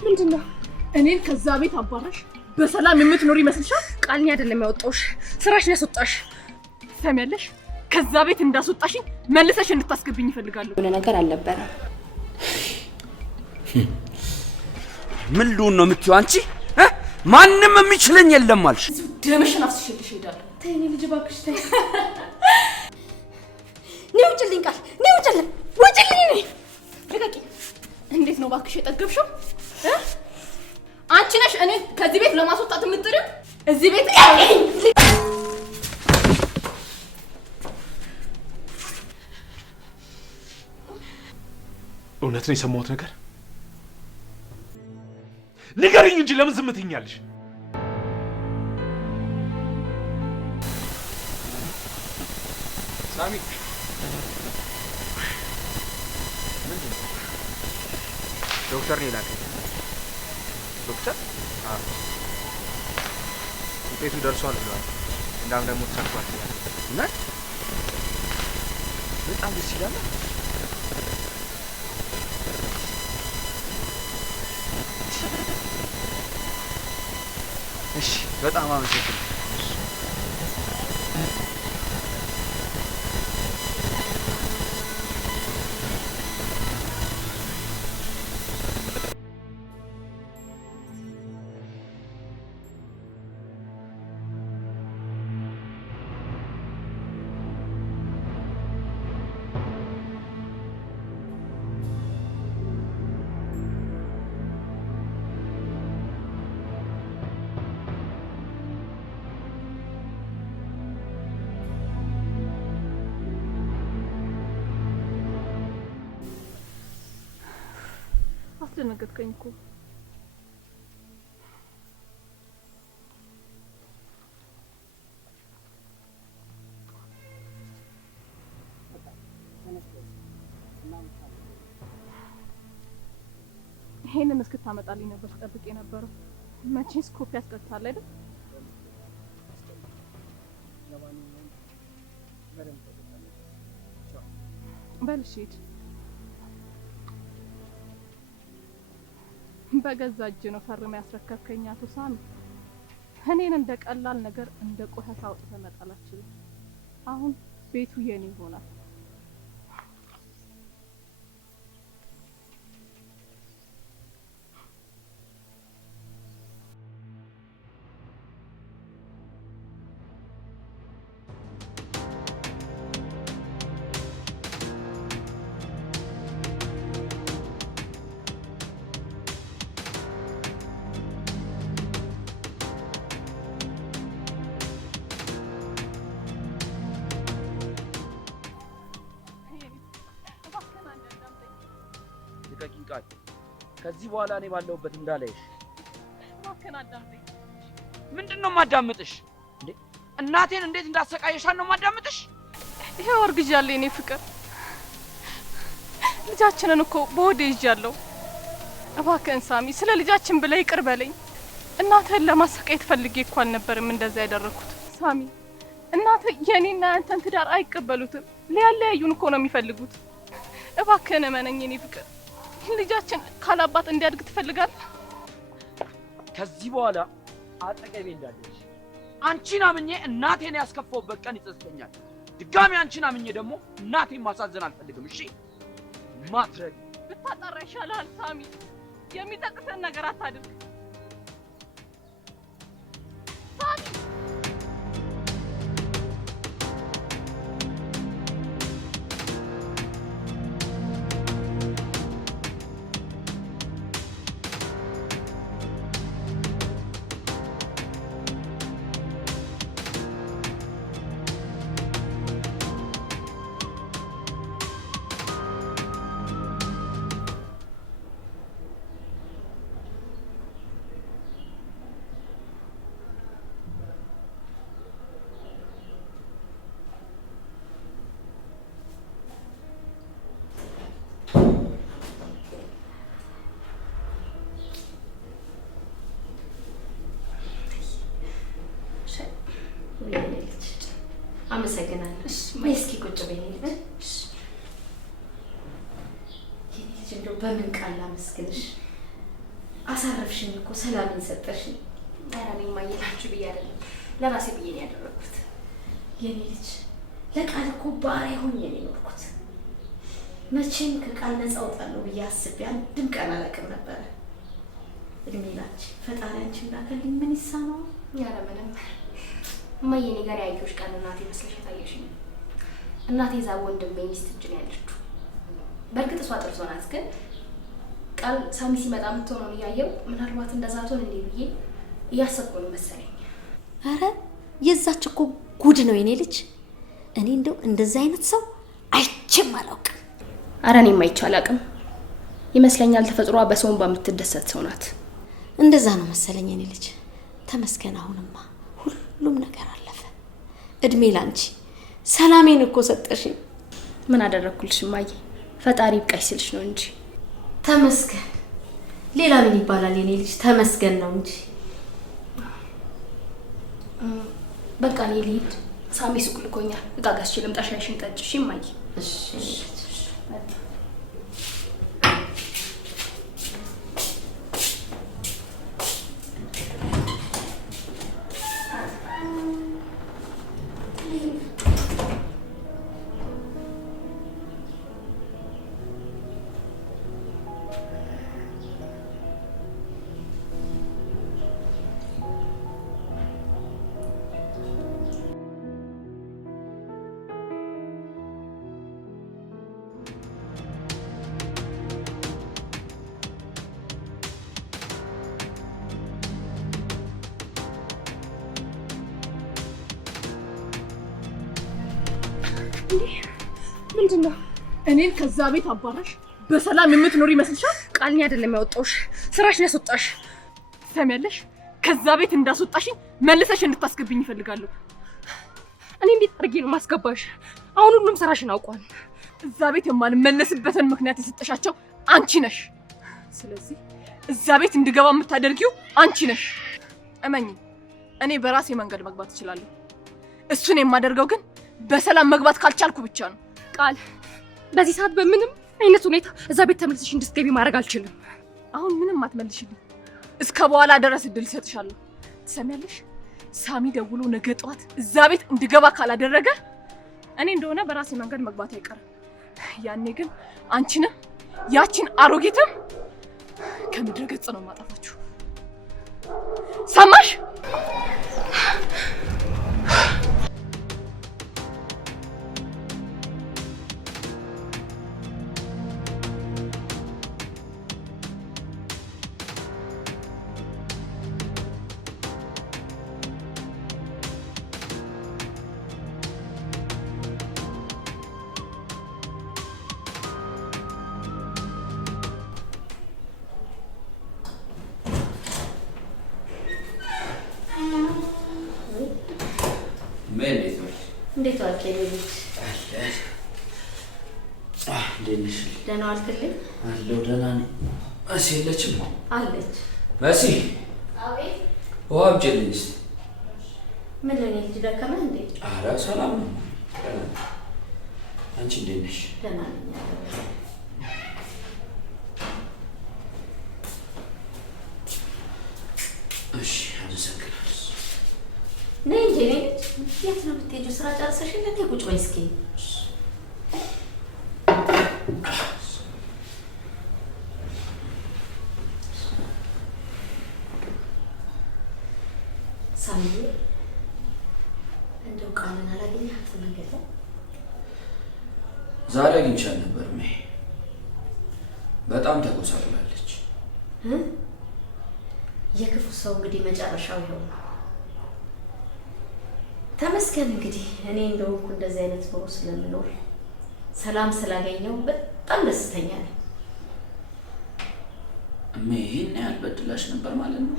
ምንድነው? እኔን ከዛ ቤት አባረሽ በሰላም የምትኖር ይመስልሻል? ቃልኝ አይደለም ያወጣውሽ፣ ስራሽን ያስወጣሽ። ሰሚያለሽ? ከዛ ቤት እንዳስወጣሽኝ መልሰሽ እንድታስገብኝ ይፈልጋለሁ። ሆነ ነገር አልነበረም። ምን ልሁን ነው የምትይው አንቺ? ማንም የሚችለኝ የለም አልሽ። ደምሽን አፍስሽልሽ ሄዳለሁ። ተይ እኔ ልጅ እባክሽ ተይ። ነይ ውጭልኝ ቃል፣ ነይ ውጭልኝ፣ ውጭልኝ ነይ። ልቀቂ። እንዴት ነው እባክሽ የጠገብሽው? አንቺ ነሽ እኔ ከዚህ ቤት ለማስወጣት የምትጥሪው? እዚህ ቤት እውነት ነው የሰማሁት ነገር? ንገሪኝ እንጂ ለምን ዝም ትይኛለሽ? ሳሚ ዶክተር ነው የላከኝ። ዶክተር? አዎ ውጤቱ ደርሷል ብለዋል። እንዳም ደግሞ ተሳክቷል ይላል። እና በጣም ደስ ይላል። እሺ በጣም አመሰግናለሁ። አስደነገጥከኝ እኮ። ይሄንን እስክታመጣልኝ ነበር ስጠብቅ የነበረው። መቼስ ኮፒ ያስቀርታል አይደል? በል እሺ ሂድ። በገዛ እጅ ነው ፈርመህ ያስረከብከኝ አቶ ሳሚ። እኔን እንደ ቀላል ነገር እንደ ቆሻሻ አውጥተህ መጣል አትችልም። አሁን ቤቱ የኔ ይሆናል። ቃል ከዚህ በኋላ እኔ ባለሁበት እንዳላይሽ። ማከና አዳምጠኝ። ምንድነው ማዳምጥሽ? እንዴ እናቴን እንዴት እንዳሰቃየሻት ነው ማዳምጥሽ? ይሄው አርግዣለሁ የኔ ፍቅር። ልጃችንን እኮ በወዴ ይዣለሁ። እባክህን ሳሚ ስለ ልጃችን ብለህ ይቅር በለኝ። እናትህን ለማሰቃየት ፈልጌ እኮ አልነበረም እንደዛ ያደረኩት። ሳሚ እናትህ የኔና ያንተን ትዳር አይቀበሉትም። ሊያለያዩን እኮ ነው የሚፈልጉት። እባክህን እመነኝ የኔ ፍቅር። ልጃችን ካላባት እንዲያድግ ትፈልጋለህ? ከዚህ በኋላ አጠገቤ እንዳለሽ አንቺን አምኜ እናቴን ያስከፋውበት ቀን ይጸጽተኛል። ድጋሚ አንቺን አምኜ ደግሞ እናቴን ማሳዘን አልፈልግም። እሺ ማትረግ ብታጣራ ይሻላል ሳሚ። የሚጠቅሰን ነገር አታድርግ ሳሚ። አመሰግናለሁ። እስኪ ቁጭ በይ ልበል። የኔ ልጅ እንደው በምን ቃል ላመስግንሽ? አሳረፍሽኝ እኮ ሰላምን ሰጠሽኝ። ኧረ እኔማ እየላችሁ ብዬ አይደለም ለራሴ ብዬ ነው ያደረኩት። የኔ ልጅ ለቃል እኮ ባሪያ ሆኜ ነው የኖርኩት። መቼም ከቃል ነፃ እወጣለሁ ብዬ አስቤ አንድም ቀን አላውቅም ነበረ። እድሜ ላንቺ ፈጣሪ አንቺን ላከልኝ ምን ይሳነው? ኧረ ምንም እማዬ እኔ ጋር ያየሁሽ ቀን እናቴ መስለሽ ታየሽኝ። እናቴ እዛ ወንድሜ ሚስት እጅ ነው ያለችው። በእርግጥ እሷ ጥርሷ ናት፣ ግን ቃል ሳሚ ሲመጣ የምትሆነውን እያየሁ ምናልባት እንደዛ ትሆን እንዴ ብዬ እያሰብኩ ነው መሰለኝ። ኧረ የዛች እኮ ጉድ ነው የኔ ልጅ። እኔ እንደው እንደዛ አይነት ሰው አይቼም አላውቅም። ኧረ እኔም አይቼ አላውቅም። ይመስለኛል ተፈጥሯ በሰውን በምትደሰት ሰው ናት። እንደዛ ነው መሰለኝ የኔ ልጅ። ተመስገን አሁንማ ሁሉም ነገር አለፈ። እድሜ ላንቺ ሰላሜን እኮ ሰጠሽኝ። ምን አደረኩልሽ እማዬ? ፈጣሪ ይብቃሽ ስልሽ ነው እንጂ። ተመስገን ሌላ ምን ይባላል የኔ ልጅ? ተመስገን ነው እንጂ። በቃ እኔ ልሂድ። ሳሚ ሱቅ ልኮኛል። እቃ ገዝቼ ልምጣ። ሻይሽን ጠጪ እሺ እማዬ? እሺ ምንድነው? እኔን ከዛ ቤት አባራሽ በሰላም የምትኖር ይመስልሻል? ቃል እኔ አይደለም ያወጣሁሽ፣ ስራሽን ያስወጣሽ። ሰሚያለሽ? ከዛ ቤት እንዳስወጣሽኝ መልሰሽ እንድታስገብኝ ይፈልጋሉ። እኔ እንዴት አድርጌ ነው ማስገባሽ? አሁን ሁሉም ስራሽን አውቋል። እዛ ቤት የማልመለስበትን ምክንያት የሰጠሻቸው አንቺ ነሽ። ስለዚህ እዛ ቤት እንድገባ የምታደርጊው አንቺ ነሽ። እመኚ፣ እኔ በራሴ መንገድ መግባት እችላለሁ። እሱን የማደርገው ግን በሰላም መግባት ካልቻልኩ ብቻ ነው። ቃል በዚህ ሰዓት በምንም አይነት ሁኔታ እዛ ቤት ተመልሰሽ እንድትገቢ ማድረግ አልችልም። አሁን ምንም አትመልሽልኝ። እስከ በኋላ ድረስ እድል እሰጥሻለሁ። ትሰሚያለሽ? ሳሚ ደውሎ ነገ ጠዋት እዛ ቤት እንድገባ ካላደረገ እኔ እንደሆነ በራሴ መንገድ መግባት አይቀርም። ያኔ ግን አንቺንም ያቺን አሮጊትም ከምድረ ገጽ ነው ማጠፋችሁ። ሰማሽ? እንዴት ዋልክ የኔ ልጅ? እንዴት ነሽ? ደህና ዋልክልኝ? አለሁ ደህና ነኝ። መሲ የለችም? አለች። መሲ አቤት። ውሃ አምጪልኝ እስኪ። ምን ለኔ ልጅ ደከመህ እንዴ? ኧረ ሰላም ነው። አንቺ እንዴት ነሽ? ደህና ነኝ። እሺ አመሰግናለሁ። ነይ እንጂ የኔ ልጅ። የት ነው የምትሄጂው? ስራ ጨርሰሽልኝ? ቁጭ በይ እስኪ። ሳሚዬ እንደው ቃልን አላገኘሃትም መንገድ ላይ? ዛሬ አግኝቻት ነበር። በጣም ተጎሳቁላለች። የክፉ ሰው እንግዲህ መጨረሻው ይሆን ነው። ተመስገን እንግዲህ እኔ እንደውም እንደዚህ አይነት ኑሮ ስለምኖር ሰላም ስላገኘው በጣም ደስተኛ ነኝ። ይሄን ያህል በድላሽ ነበር ማለት ነው?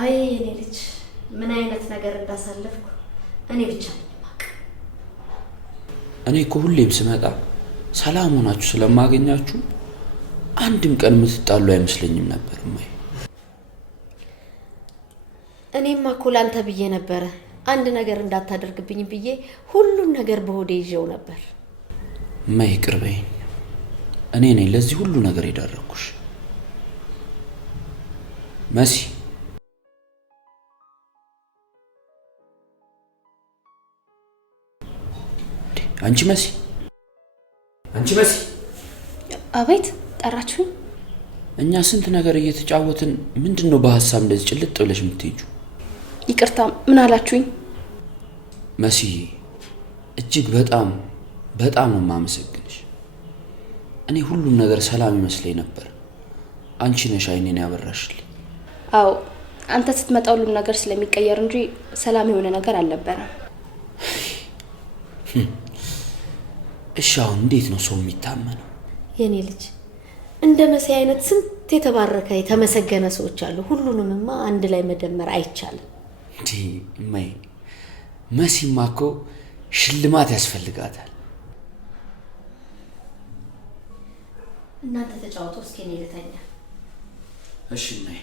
አይ እኔ ልጅ ምን አይነት ነገር እንዳሳለፍኩ እኔ ብቻ ነኝ የማውቀው። እኔ እኮ ሁሌም ስመጣ ሰላም ሆናችሁ ስለማገኛችሁ አንድም ቀን የምትጣሉ አይመስለኝም ነበር። እኔማ እኮ ላንተ ብዬ ነበረ አንድ ነገር እንዳታደርግብኝ ብዬ ሁሉን ነገር በሆዴ ይዤው ነበር። ይቅር በይኝ። እኔ ነኝ ለዚህ ሁሉ ነገር የዳረኩሽ። መሲ አንቺ መሲ አቤት ጠራችሁኝ? እኛ ስንት ነገር እየተጫወትን ምንድነው በሐሳብ እንደዚህ ጭልጥ ብለሽ የምትሄጂው? ይቅርታ ምን አላችሁኝ? መሲ እጅግ በጣም ነው የማመሰግንሽ። እኔ ሁሉም ነገር ሰላም ይመስለኝ ነበር። አንቺ ነሽ አይኔን ያበራሽልኝ። አዎ አንተ ስትመጣ ሁሉም ነገር ስለሚቀየር እንጂ ሰላም የሆነ ነገር አልነበረም። እሺ አሁን እንዴት ነው ሰው የሚታመነው? የኔ ልጅ እንደ መሲ አይነት ስንት የተባረከ የተመሰገነ ሰዎች አሉ። ሁሉንምማ አንድ ላይ መደመር አይቻልም። እንዴ እማዬ መሲማ እኮ ሽልማት ያስፈልጋታል። እናንተ ተጫወቱ እስኪ እኔ ልተኛ። እሺ እማዬ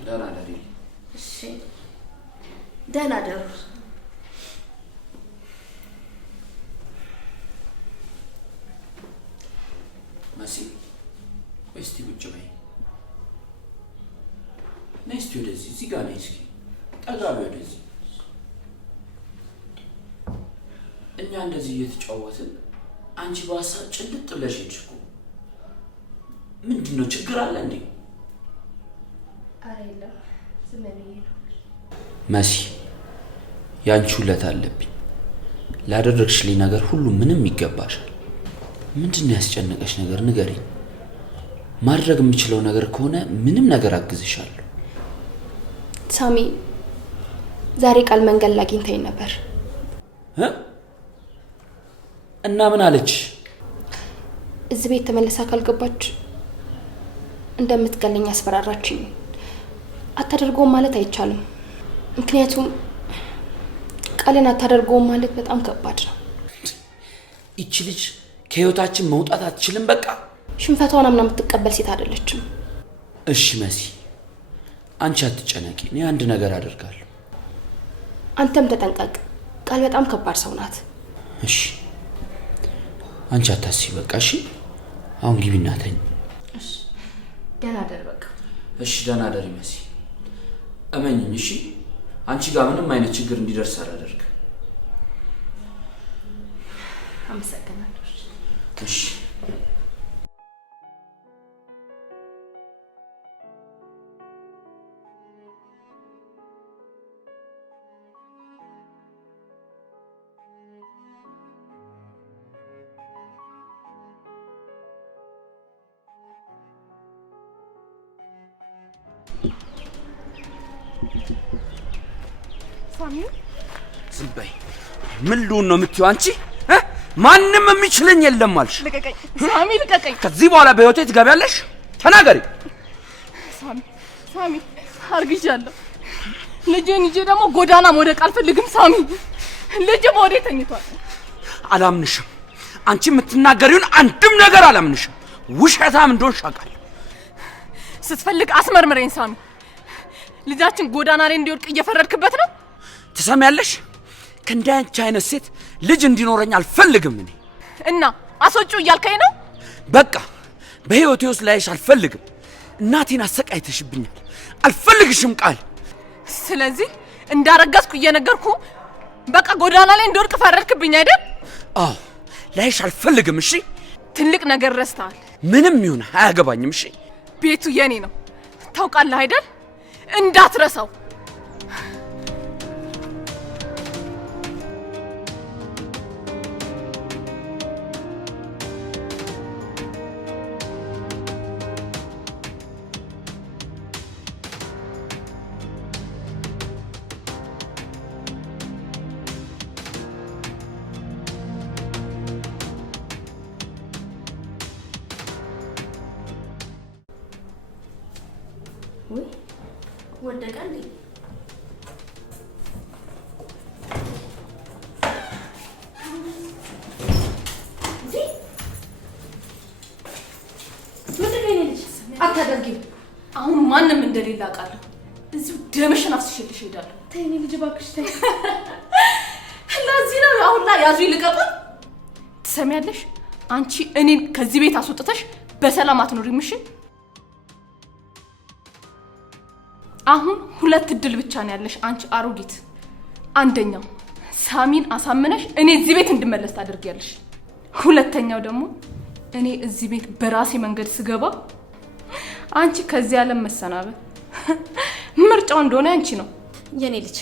ደህና ደሪ። እሺ ደህና ደሩ። መሲ እስቲ ቁጭ በይ። ነይ እስቲ ወደዚህ፣ እዚህ ጋር ነይ እስኪ ጠጋ በይ ወደዚህ። እኛ እንደዚህ እየተጫወትን አንቺ በሀሳብ ጭልጥ ብለሽ ሄድሽ እኮ። ምንድን ነው ችግር አለ እንዴ? ኧረ የለም ዝም ብዬ ነው። መሲ ያንቺ ውለታ አለብኝ። ላደረግሽልኝ ነገር ሁሉ ምንም ይገባሻል። ምንድን ነው ያስጨነቀሽ ነገር ንገሪኝ። ማድረግ የምችለው ነገር ከሆነ ምንም ነገር አግዝሻለሁ። ሳሚ ዛሬ ቃል መንገድ ላይ አግኝታኝ ነበር። እና ምን አለች? እዚህ ቤት ተመልሳ ካልገባች እንደምትገለኝ አስፈራራችኝ። አታደርገውም ማለት አይቻልም። ምክንያቱም ቃልን አታደርገውም ማለት በጣም ከባድ ነው። ይቺ ልጅ ከህይወታችን መውጣት አትችልም። በቃ ሽንፈቷን አምና የምትቀበል ሴት አይደለችም። እሺ መሲ አንቺ አትጨነቂ፣ እኔ አንድ ነገር አደርጋለሁ። አንተም ተጠንቀቅ። ቃል በጣም ከባድ ሰው ናት። እሺ አንቺ አታስቢ በቃ። እሺ አሁን ግቢና ተኝ። እሺ ደህና ደር በቃ። እሺ ደህና ደሪ መሲ። እመኝኝ እሺ፣ አንቺ ጋር ምንም አይነት ችግር እንዲደርስ አላደርግም። አመሰግናለሁ። እሺ ሳሚ ዝም በይ። ምን ልሁን ነው የምትይው አንቺ? ማንም የሚችለኝ የለም አልሽ። ልቀቀኝ ሳሚ ልቀቀኝ። ከዚህ በኋላ በህይወቴ ትገቢያለሽ? ተናገሪ። ሳሚ አርግዣለሁ። ልጄን ይዤ ደግሞ ጎዳና መውደቅ አልፈልግም። ሳሚ ልጅ በወዴ ተኝቷል። አላምንሽም። አንቺ የምትናገሪውን አንድም ነገር አላምንሽም። ውሸታም እንደሆንሽ አውቃለሁ። ስትፈልግ አስመርምረኝ ሳሚ። ልጃችን ጎዳና ላይ እንዲወድቅ እየፈረድክበት ነው። ትሰሚያለሽ? ከእንዳንቺ አይነት ሴት ልጅ እንዲኖረኝ አልፈልግም እኔ። እና አስወጪው እያልከኝ ነው? በቃ በህይወቴ ውስጥ ላይሽ አልፈልግም። እናቴን አሰቃይተሽብኛል። አልፈልግሽም ቃል። ስለዚህ እንዳረጋስኩ እየነገርኩ በቃ ጎዳና ላይ እንዲወድቅ ፈረድክብኝ አይደል? አዎ ላይሽ አልፈልግም። እሺ ትልቅ ነገር ረስተሃል። ምንም ይሁን አያገባኝም። እሺ ቤቱ የኔ ነው ታውቃለህ አይደል? እንዳትረሳው። ወይ ወደቀ እንዴ? አታደርጊም። አሁን ማንም እንደሌለ አውቃለሁ። እዚሁ ደምሽን አፍስሽልሽ እሄዳለሁ። ተይ እኔ ልጅ እባክሽ ተይ። ለዚህ ነው አሁን ላይ ያዙ ይልቀቁኝ። ትሰሚያለሽ? አንቺ እኔን ከዚህ ቤት አስወጥተሽ በሰላም አትኖሪም። እሺ አሁን ሁለት እድል ብቻ ነው ያለሽ አንቺ አሮጊት። አንደኛው ሳሚን አሳምነሽ እኔ እዚህ ቤት እንድመለስ ታደርጊያለሽ። ሁለተኛው ደግሞ እኔ እዚህ ቤት በራሴ መንገድ ስገባ አንቺ ከዚህ ዓለም መሰናበት ምርጫው እንደሆነ አንቺ ነው። የኔ ልጅ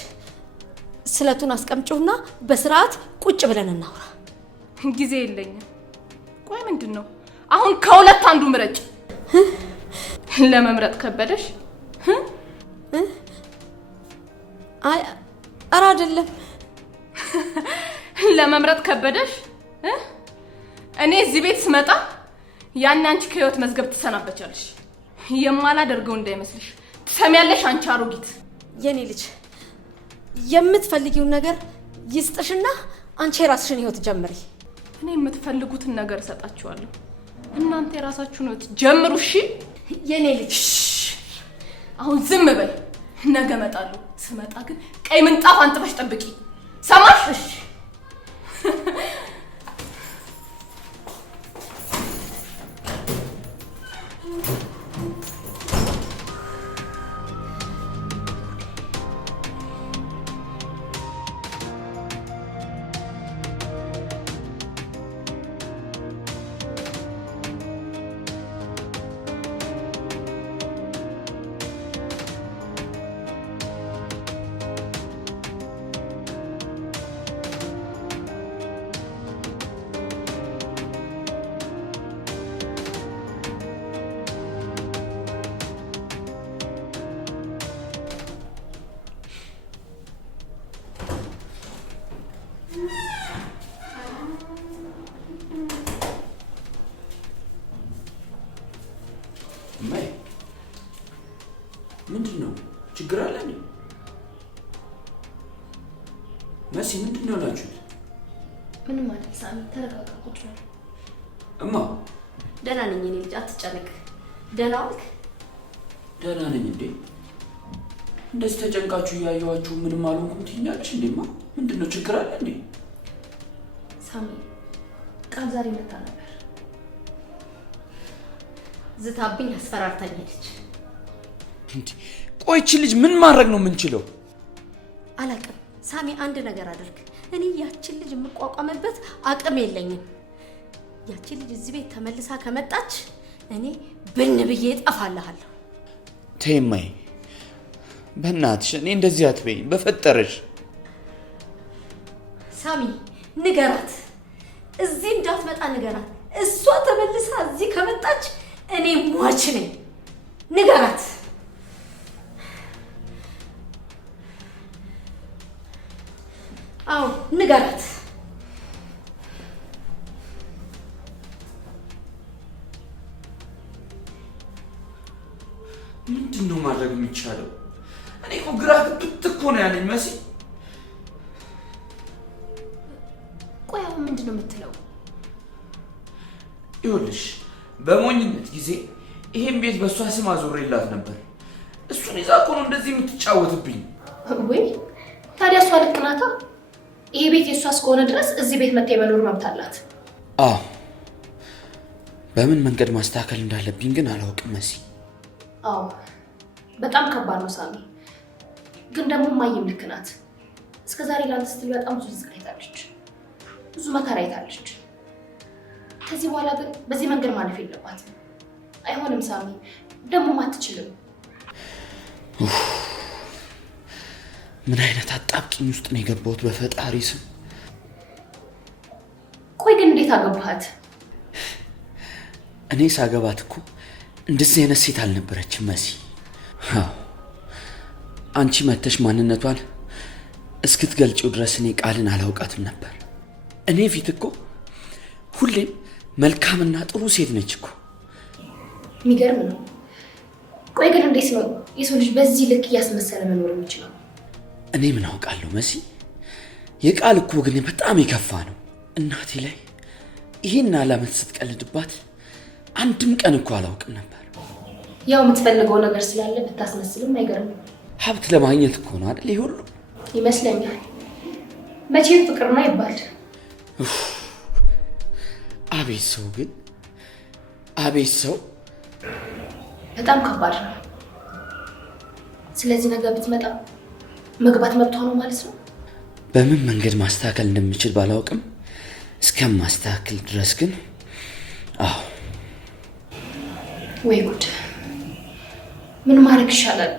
ስለቱን አስቀምጪውና በስርዓት ቁጭ ብለን እናውራ። ጊዜ የለኝም። ቆይ ምንድነው አሁን ከሁለት አንዱ ምረጭ። ለመምረጥ ከበደሽ? አይ ኧረ አይደለም። ለመምረጥ ከበደሽ? እኔ እዚህ ቤት ስመጣ ያን አንቺ ከህይወት መዝገብ ትሰናበቻለሽ። የማላደርገው እንዳይመስልሽ። ትሰሚያለሽ አንቺ አሮጊት? የኔ ልጅ የምትፈልጊውን ነገር ይስጥሽና አንቺ የራስሽን ህይወት ጀምሪ። እኔ የምትፈልጉትን ነገር እሰጣችኋለሁ። እናንተ የራሳችሁን ህይወት ጀምሩ። እሺ የኔ ልጅ አሁን ዝም በይ። ነገ እመጣለሁ። ስመጣ ግን ቀይ ምንጣፍ አንጥፈሽ ጠብቂ። ሰማሽ? እሺ ምንድነው? ችግር አለ እንዴ? መሲ ምንድነው ያላችሁት? ምንም አይደል ሳሚ፣ ተረጋጋ፣ ቁጭ በል። እማ ደህና ነኝ የኔ ልጅ አትጨነቅ። ደህና ዋልክ? ደህና ነኝ። እንዴ እንደዚህ ተጨንቃችሁ እያየኋችሁ ምንም አልሆንኩም ትይኛለሽ እንዴማ? ምንድነው? ችግር አለ እንዴ? ሳሚ ቃል ዛሬ መጣ ነበር። ዝታብኝ አስፈራርታኝ ሄደች። እንዴ ቆይ እቺ ልጅ ምን ማድረግ ነው የምንችለው? አላውቅም ሳሚ፣ አንድ ነገር አድርግ። እኔ ያችን ልጅ የምቋቋምበት አቅም የለኝም። ያችን ልጅ እዚህ ቤት ተመልሳ ከመጣች እኔ ብን ብዬ እጠፋልሃለሁ። ተይማይ በእናትሽ እኔ እንደዚህ አትበይኝ በፈጠረሽ። ሳሚ ንገራት፣ እዚህ እንዳትመጣ ንገራት። እሷ ተመልሳ እዚህ ከመጣች እኔ ሟች ነኝ። ንገራት። አዎ ንገራት። ምንድን ነው ማድረግ የሚቻለው? እኔ እኮ ግራ ግብት እኮ ነው ያለኝ መሲ። ቆይ አሁን ምንድን ነው የምትለው? ይኸውልሽ በሞኝነት ጊዜ ይሄን ቤት በእሷ ስም አዞሬላት ነበር። እሱን ይዛ እኮ ነው እንደዚህ የምትጫወትብኝ። ወይ ታዲያ እሷ ልክ ናታ። ይሄ ቤት የእሷ እስከሆነ ድረስ እዚህ ቤት መጥታ የመኖር መብት አላት። አዎ በምን መንገድ ማስተካከል እንዳለብኝ ግን አላውቅም መሲ። አዎ በጣም ከባድ ነው ሳሚ። ግን ደግሞ ማየም ልክ ናት። እስከ ዛሬ ላንተ ስትል በጣም ብዙ ዝቅ አይታለች፣ ብዙ መከራ አይታለች። ከዚህ በኋላ ግን በዚህ መንገድ ማለፍ የለባትም። አይሆንም ሳሚ፣ ደግሞ አትችልም። ምን አይነት አጣብቂኝ ውስጥ ነው የገባሁት በፈጣሪ ስም። ቆይ ግን እንዴት አገባሃት? እኔ ሳገባት እኮ እንደዚህ አይነት ሴት አልነበረችም መሲ። አንቺ መተሽ ማንነቷን እስክትገልጪው ድረስ እኔ ቃልን አላውቃትም ነበር። እኔ ፊት እኮ ሁሌም መልካምና ጥሩ ሴት ነች እኮ። የሚገርም ነው። ቆይ ግን እንዴት ነው የሰው ልጅ በዚህ ልክ እያስመሰለ መኖር የሚችለው? እኔ ምን አውቃለሁ መሲ። የቃል እኮ ግን በጣም የከፋ ነው። እናቴ ላይ ይሄን አላመት ስትቀልድባት አንድም ቀን እኮ አላውቅም ነበር። ያው የምትፈልገው ነገር ስላለ ብታስመስልም አይገርምም። ሀብት ለማግኘት እኮ ነው አይደል? ይሄ ሁሉ ይመስለኛል። መቼም ፍቅር ነው ይባል። አቤት ሰው ግን አቤት ሰው። በጣም ከባድ ነው። ስለዚህ ነገ ብትመጣ መግባት መብቷ ነው ማለት ነው? በምን መንገድ ማስተካከል እንደምችል ባላውቅም እስከማስተካከል ድረስ ግን አዎ። ወይ ጉድ! ምን ማድረግ ይሻላል?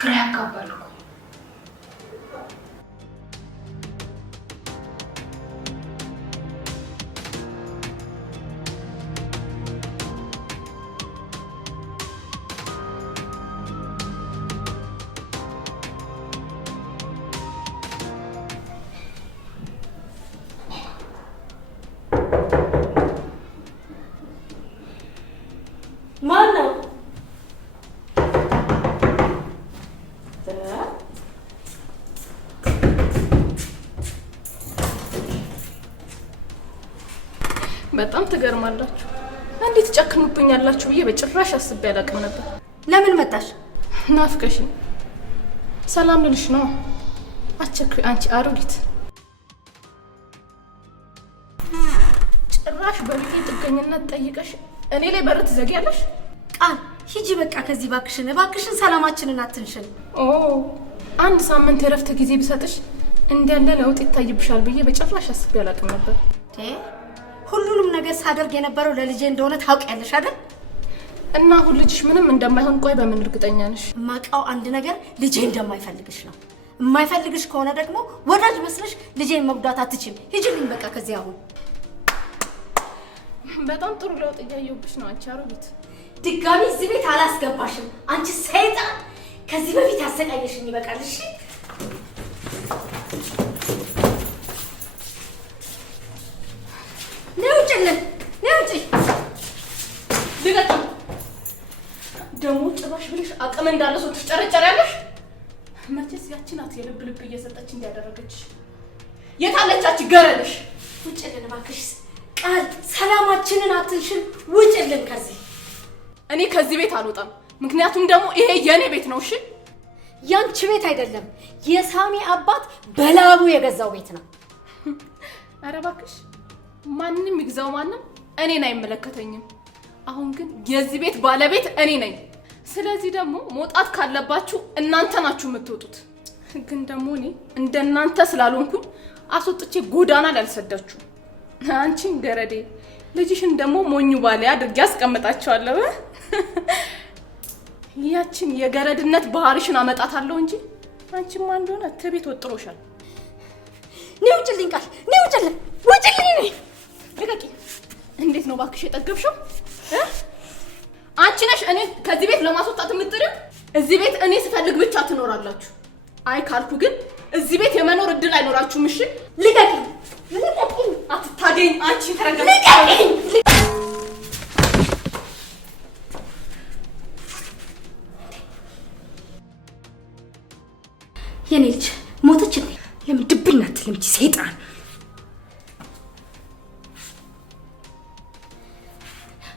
ግራ ያጋባል እኮ። ማን ነው? በጣም ትገርማላችሁ። እንዴት ጨክኑብኛላችሁ ብዬ በጭራሽ አስቤ አላውቅም ነበር። ለምን መጣሽ? ናፍቀሽኝ ሰላም ልልሽ ነው። አቸኩይ አንቺ አሮጊት። ጭራሽ በቤቴ ጥገኝነት ጠይቀሽ እኔ ላይ በር ትዘጊያለሽ? ቃል ሂጂ በቃ ከዚህ እባክሽን፣ እባክሽን ሰላማችንን አትንሽን። ኦ አንድ ሳምንት የረፍት ጊዜ ብሰጥሽ እንዲያለ ለውጥ ይታይብሻል ብዬ በጭራሽ አስቤ አላውቅም ነበር። ሁሉንም ነገር ሳደርግ የነበረው ለልጄ እንደሆነ ታውቂያለሽ አይደል? እና አሁን ልጅሽ ምንም እንደማይሆን ቆይ በምን እርግጠኛ ነሽ? የማውቀው አንድ ነገር ልጄ እንደማይፈልግሽ ነው። የማይፈልግሽ ከሆነ ደግሞ ወዳጅ መስለሽ ልጄን መጉዳት አትችይም። ሂጂልኝ በቃ ከዚህ አሁን። በጣም ጥሩ ለውጥ እያየሁብሽ ነው አንቺ አሮጊት። ድጋሚ እዚህ ቤት አላስገባሽም አንቺ ሰይጣን። ከዚህ በፊት ያሰቃየሽኝ ይበቃል። እሺ ነውጭልን ነውጭ ልቀቂ። ደግሞ ጭራሽ ብለሽ አቅም እንዳለ ሰው ትጨረጨሪያለሽ። መቼስ ያቺ ናት የልብ ልብ እየሰጠች እንዲያደረገችሽ። የታለቻች ገረልሽ? ውጭልን እባክሽ ቃል፣ ሰላማችንን አትንሽን። ውጭልን ከዚህ። እኔ ከዚህ ቤት አልወጣም። ምክንያቱም ደግሞ ይሄ የኔ ቤት ነው። እሺ ያንቺ ቤት አይደለም፣ የሳሚ አባት በላቡ የገዛው ቤት ነው። ኧረ እባክሽ ማንንም ይግዛው ማንም እኔን አይመለከተኝም። አሁን ግን የዚህ ቤት ባለቤት እኔ ነኝ። ስለዚህ ደግሞ መውጣት ካለባችሁ እናንተ ናችሁ የምትወጡት። ግን ደግሞ እኔ እንደናንተ ስላልሆንኩኝ አስወጥቼ ጎዳና ላልሰዳችሁ። አንቺን ገረዴ ልጅሽን ደግሞ ሞኙ ባለ አድርጌ አስቀምጣቸዋለሁ። ያችን የገረድነት ባህሪሽን አመጣታለሁ እንጂ አንቺማ እንደሆነ ተቤት ወጥሮሻል። ነውጭልኝ ቃል፣ ነውጭልኝ፣ ውጭልኝ። ልቀቂ። እንዴት ነው ባክሽ የጠገብሽው? አንቺ ነሽ እኔ ከዚህ ቤት ለማስወጣት የምትጥሪው? እዚህ ቤት እኔ ስፈልግ ብቻ ትኖራላችሁ። አይ ካልኩ ግን እዚህ ቤት የመኖር እድል አይኖራችሁም። እሺ ልቀቂ፣ ልቀቂ። አትታገኝ አንቺ ተረጋጊ። ልቀቂ። የኔ ልጅ ሞተች እንዴ? ለምን ድብና አትልም? ሰይጣን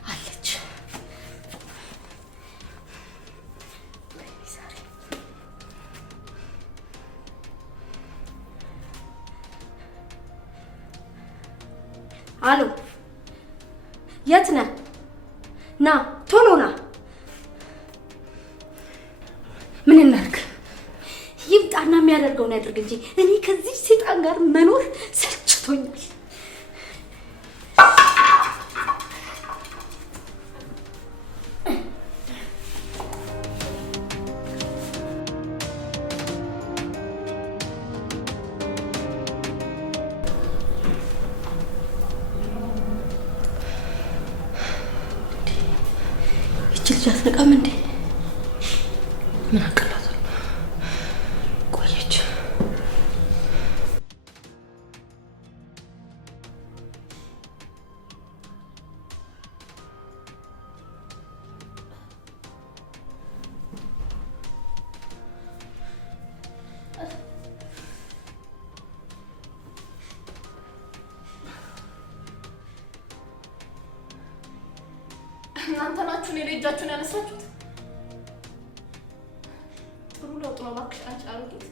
አለች። አሎ የት ነህ? ና ቶሎ ና። ምን እናድርግ? ይምጣና የሚያደርገውን ያድርግ እንጂ እኔ ከዚህ ሰይጣን ጋር መኖር ሰልችቶኛል። እቺ ልጅ አትነቃም እንዴ? ምን አቀላት? ቆየች። እናንተ ናችሁ እኔ ላይ እጃችሁን ያነሳችሁት። ጥሩ ለውጥ ነው እባክሽ አንቺ አሮጊት።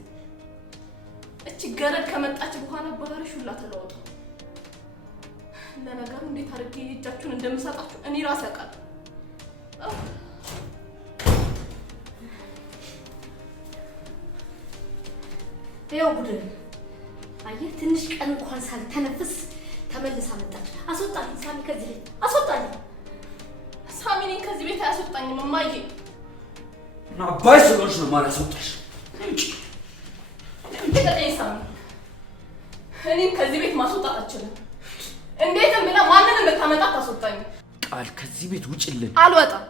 እቺ ገረድ ከመጣች በኋላ ባህሪሽ ሁላ ተለወጠ። ለነገሩ እንዴት አድርጌ እጃችሁን እንደምሰጣችሁ እኔ ራሴ አውቃለሁ። ይኸው ጉድ አየህ፣ ትንሽ ቀን እንኳን ሳልተነፍስ ተመልሳ መጣች። አስወጣልኝ ሳሚ ከዚህ ቤት አስወጣልኝ። ሳሚ እኔን ከዚህ ቤት አያስወጣኝም እማዬ። እና አባይ ስለሆንሽ ነው ማለት አስወጣሽ። እንጂ ልቀቀኝ ሳሚ። እኔን ከዚህ ቤት ማስወጣት አትችልም። እንዴትም ብላ ማንንም ልታመጣ ታስወጣኝ። ቃል ከዚህ ቤት ውጭልን። አልወጣም።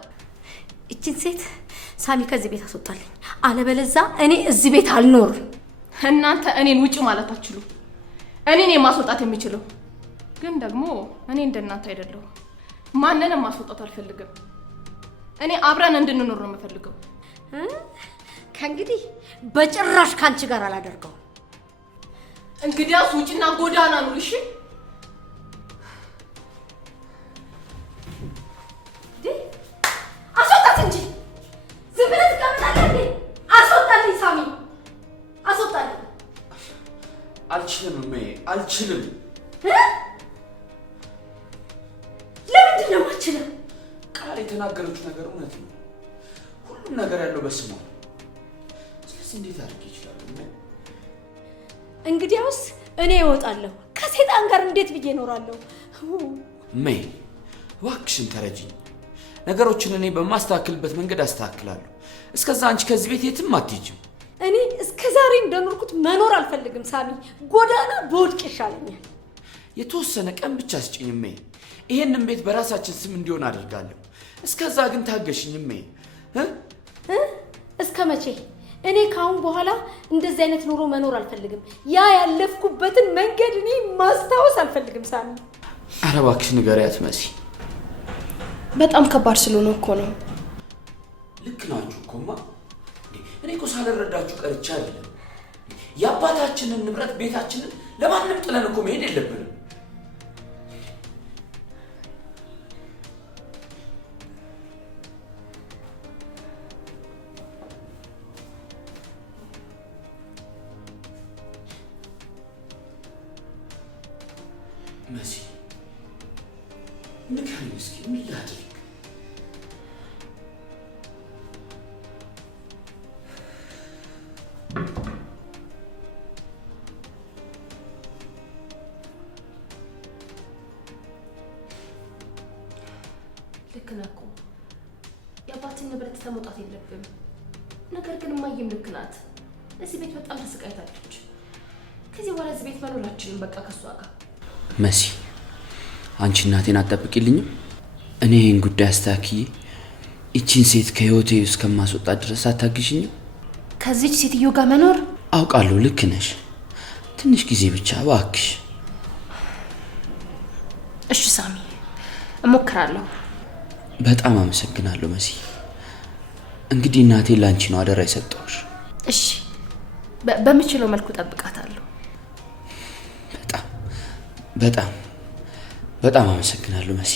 እቺን ሴት ሳሚ ከዚህ ቤት አስወጣልኝ፣ አለበለዚያ እኔ እዚህ ቤት አልኖርም። እናንተ እኔን ውጪ ማለት አትችሉ። እኔን የማስወጣት የሚችለው ግን ደግሞ እኔ እንደናንተ አይደለሁም። ማንንም ማስወጣት አልፈልግም። እኔ አብረን እንድንኖር ነው የምፈልገው። ከእንግዲህ በጭራሽ ካንቺ ጋር አላደርገው። እንግዲያውስ ውጪና ጎዳና ኑር። እሺ አስወጣት እንጂ ዝም ብለህ ትቀምጣለህ እንዴ? አስወጣልኝ ሳሚ አስወጣልኝ። አልችልም እማዬ፣ አልችልም። ለምንድን ነው የማልችለው? ቃል የተናገረችው ነገር እውነት ነው። ሁሉም ነገር ያለው በስሟ። ስለዚህ እንዴት አድርጌ ይችላል? እንግዲያውስ እኔ እወጣለሁ። ከሴጣን ጋር እንዴት ብዬ እኖራለሁ? እማዬ እባክሽን ተረጂኝ። ነገሮችን እኔ በማስተካከልበት መንገድ አስተካክላለሁ። እስከዛ አንቺ ከዚህ ቤት የትም አትሄጂም። እኔ እስከ ዛሬ እንደኖርኩት መኖር አልፈልግም ሳሚ። ጎዳና በወድቅ ይሻለኛል። የተወሰነ ቀን ብቻ ስጭኝ እማዬ። ይሄንን ቤት በራሳችን ስም እንዲሆን አደርጋለሁ። እስከዛ ግን ታገሽኝ እማዬ። እስከ መቼ? እኔ ካሁን በኋላ እንደዚህ አይነት ኑሮ መኖር አልፈልግም። ያ ያለፍኩበትን መንገድ እኔ ማስታወስ አልፈልግም ሳሚ። ኧረ እባክሽ ንገሪያት መሲ። በጣም ከባድ ስለሆነ እኮ ነው። ልክ ናችሁ እኮማ። እኔ እኮ ሳልረዳችሁ ቀርቼ አይደለም። የአባታችንን ንብረት ቤታችንን ለማንም ጥለን እኮ መሄድ የለብንም። መሲ ንገሪኝ እስኪ ምን ላድርግ? ልክ ነህ እኮ የአባትን ንብረት ተመውጣት የለብም። ነገር ግን እማዬም ልክ ናት። እዚህ ቤት በጣም ተሰቃይታለች። ከዚህ በኋላ እዚህ ቤት መኖራችንን በቃ ከሷ ጋር። መሲ አንቺ እናቴን አትጠብቂልኝም? እኔ ይህን ጉዳይ አስተካክዬ ይቺን ሴት ከህይወቴ እስከማስወጣት ድረስ አታግዥኝም? ከዚች ሴትዮ ጋር መኖር? አውቃለሁ ልክ ነሽ። ትንሽ ጊዜ ብቻ እባክሽ። እሺ ሳሚ እሞክራለሁ። በጣም አመሰግናለሁ መሲ። እንግዲህ እናቴን ላንቺ ነው አደራ የሰጠሁሽ። እሺ በምችለው መልኩ ጠብቃታለሁ። በጣም በጣም አመሰግናለሁ መሲ።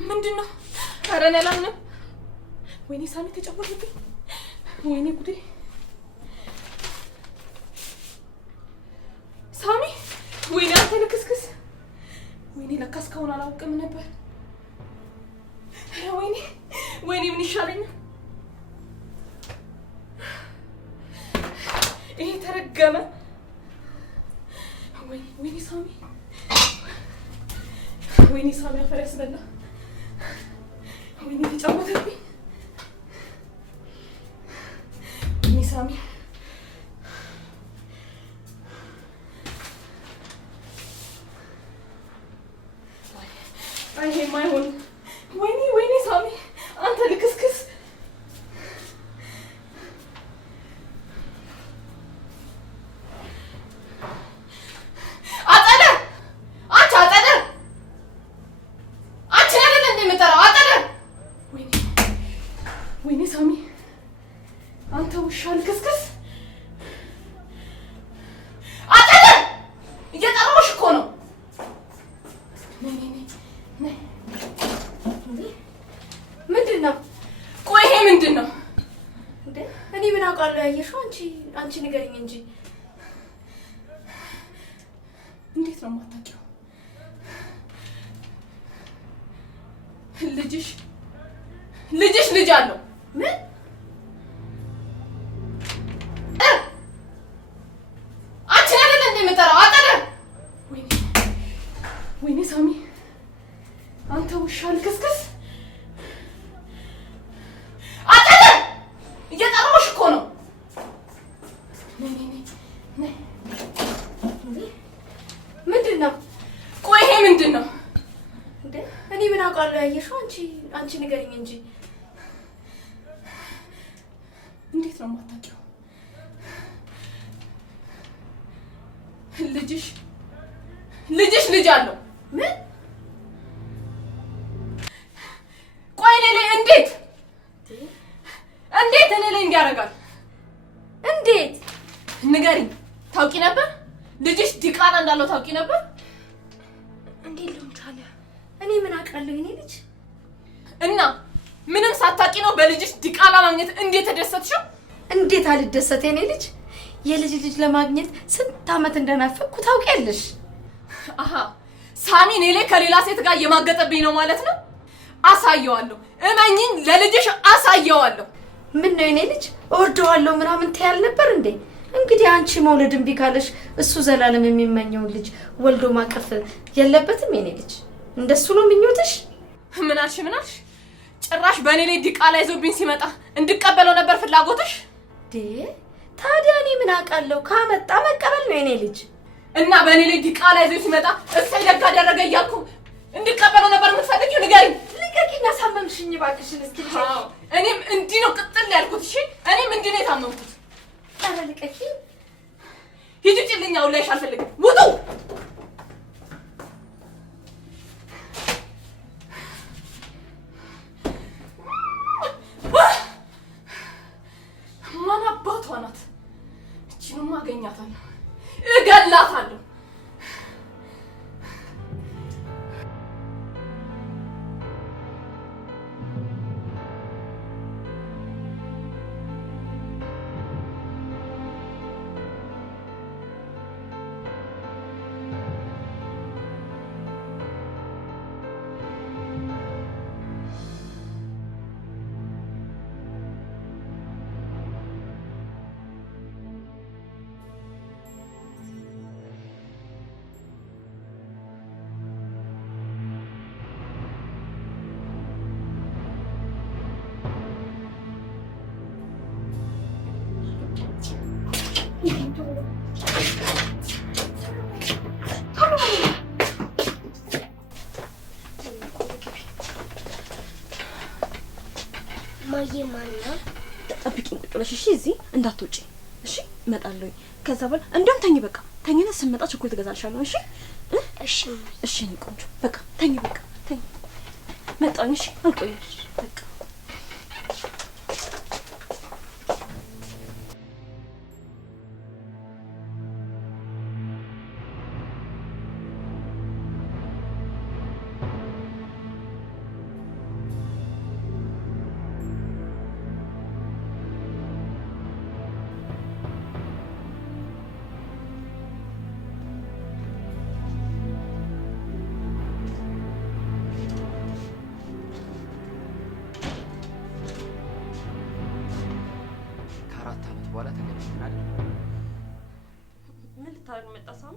ምንድን ነው? ኧረ እኔ አላምንም። ወይኔ ሳሚ ተጫወተብኝ። ወይኔ ጉዴ ሳሚ። ወይኔ አንተ ልክስክስ። ወይኔ ለካ እስካሁን አላውቅም ነበር። ወይኔ ወይኔ ምን ይሻለኛል? ይሄ ተረገመ። ወይኔ ሳሚ፣ ወይኔ ሳሚ አፈር ያስበላ። ወይኔ ተጫወተብኝ። ወይኔ ሳሚ፣ ወይኔ ሳሚ አንተ ውሻ ልክስክስ አጠለ እየጠራሁሽ እኮ ነው። ነይ ምንድን ነው? ቆይ ይሄ ምንድን ነው? እኔ ምን አውቃለሁ? ያየሽው አንቺ ንገሪኝ እንጂ። እንዴት ነው የማታውቂው? ልጅሽ ልጅ አለው። ምን? አንቺ አይደል እንዴ የምጠራው? አጠደ ወይኔ ሳሚ አንተ ውሻ ልክስክስ አጠደ እየጠራሁሽ እኮ ነው። ነይ ምንድን ነው? ቆይ ይሄ ምንድን ነው? እኔ ምን አውቃለሁ? ያየሽው አንቺ ንገሪኝ እንጂ። እንዴት ነው የማታውቂው? ልጅሽ ልጅ አለው። ምን? ቆይ እኔ ላይ እንዴት እኔ ላይ እንዲያደርጋል? እንዴት? ንገሪኝ። ታውቂ ነበር? ልጅሽ ዲቃላ እንዳለው ታውቂ ነበር? እንዴት ሊሆን ቻለ? እኔ ምን አውቃለሁ? የኔ ልጅ እና ምንም ሳታውቂ ነው በልጅሽ ዲቃላ ማግኘት እንዴት ተደሰትሽው? እንዴት አልደሰት? የኔ ልጅ የልጅ ለማግኘት ስንት ዓመት እንደናፈቅኩ ታውቂያለሽ? አሃ ሳሚ እኔ ላይ ከሌላ ሴት ጋር እየማገጠብኝ ነው ማለት ነው። አሳየዋለሁ። እመኚኝ፣ ለልጅሽ አሳየዋለሁ። ምን ነው የኔ ልጅ እወደዋለሁ ምናምን ትያል ነበር እንዴ? እንግዲህ አንቺ መውለድ እምቢ ካለሽ እሱ ዘላለም የሚመኘውን ልጅ ወልዶ ማቀፍ የለበትም የኔ ልጅ? እንደሱ ነው ምኞትሽ? ምን አልሽ? ጭራሽ በእኔ ላይ ዲቃላ ይዞብኝ ሲመጣ እንድቀበለው ነበር ፍላጎትሽ? ታዲያ እኔ ምን አውቃለሁ? ካመጣ መቀበል ነው የኔ ልጅ። እና በእኔ ላይ ዲቃላ ይዞ ሲመጣ እሰይ ደግ አደረገ እያልኩ እንድቀበለው ነበር የምትፈልጊው? ንገሪኝ። ልቀቂኝ፣ አሳመምሽኝ እባክሽን። እስኪ እኔም እንዲህ ነው ቅጥል ያልኩት። እሺ እኔም እንዲህ ነው የታመምኩት። ኧረ ልቀቂኝ። ሂጂ ጭልኝ። አሁን ላይሽ አልፈልግም። ውጡ። ማን አባቷ ናት? እቺንማ አገኛታለሁ፣ እገላታለሁ። ማየ ማንና ጠብቂኝ ቁጭ ብለሽ እሺ? እዚህ እንዳትወጪ እሺ? እመጣለሁ። ከዛ በኋላ እንደውም ተኝ፣ በቃ ተኝና ስመጣ ቸኮሌት እገዛልሻለሁ። እሺ? እሺ እኔ ቆንጆ በቃ ተኝ፣ በቃ ተኝ። መጣኝ። እሺ? አልቆይም በቃ በኋላ ተገናኝተናል። ምን ልታረግ መጣ ሳሚ?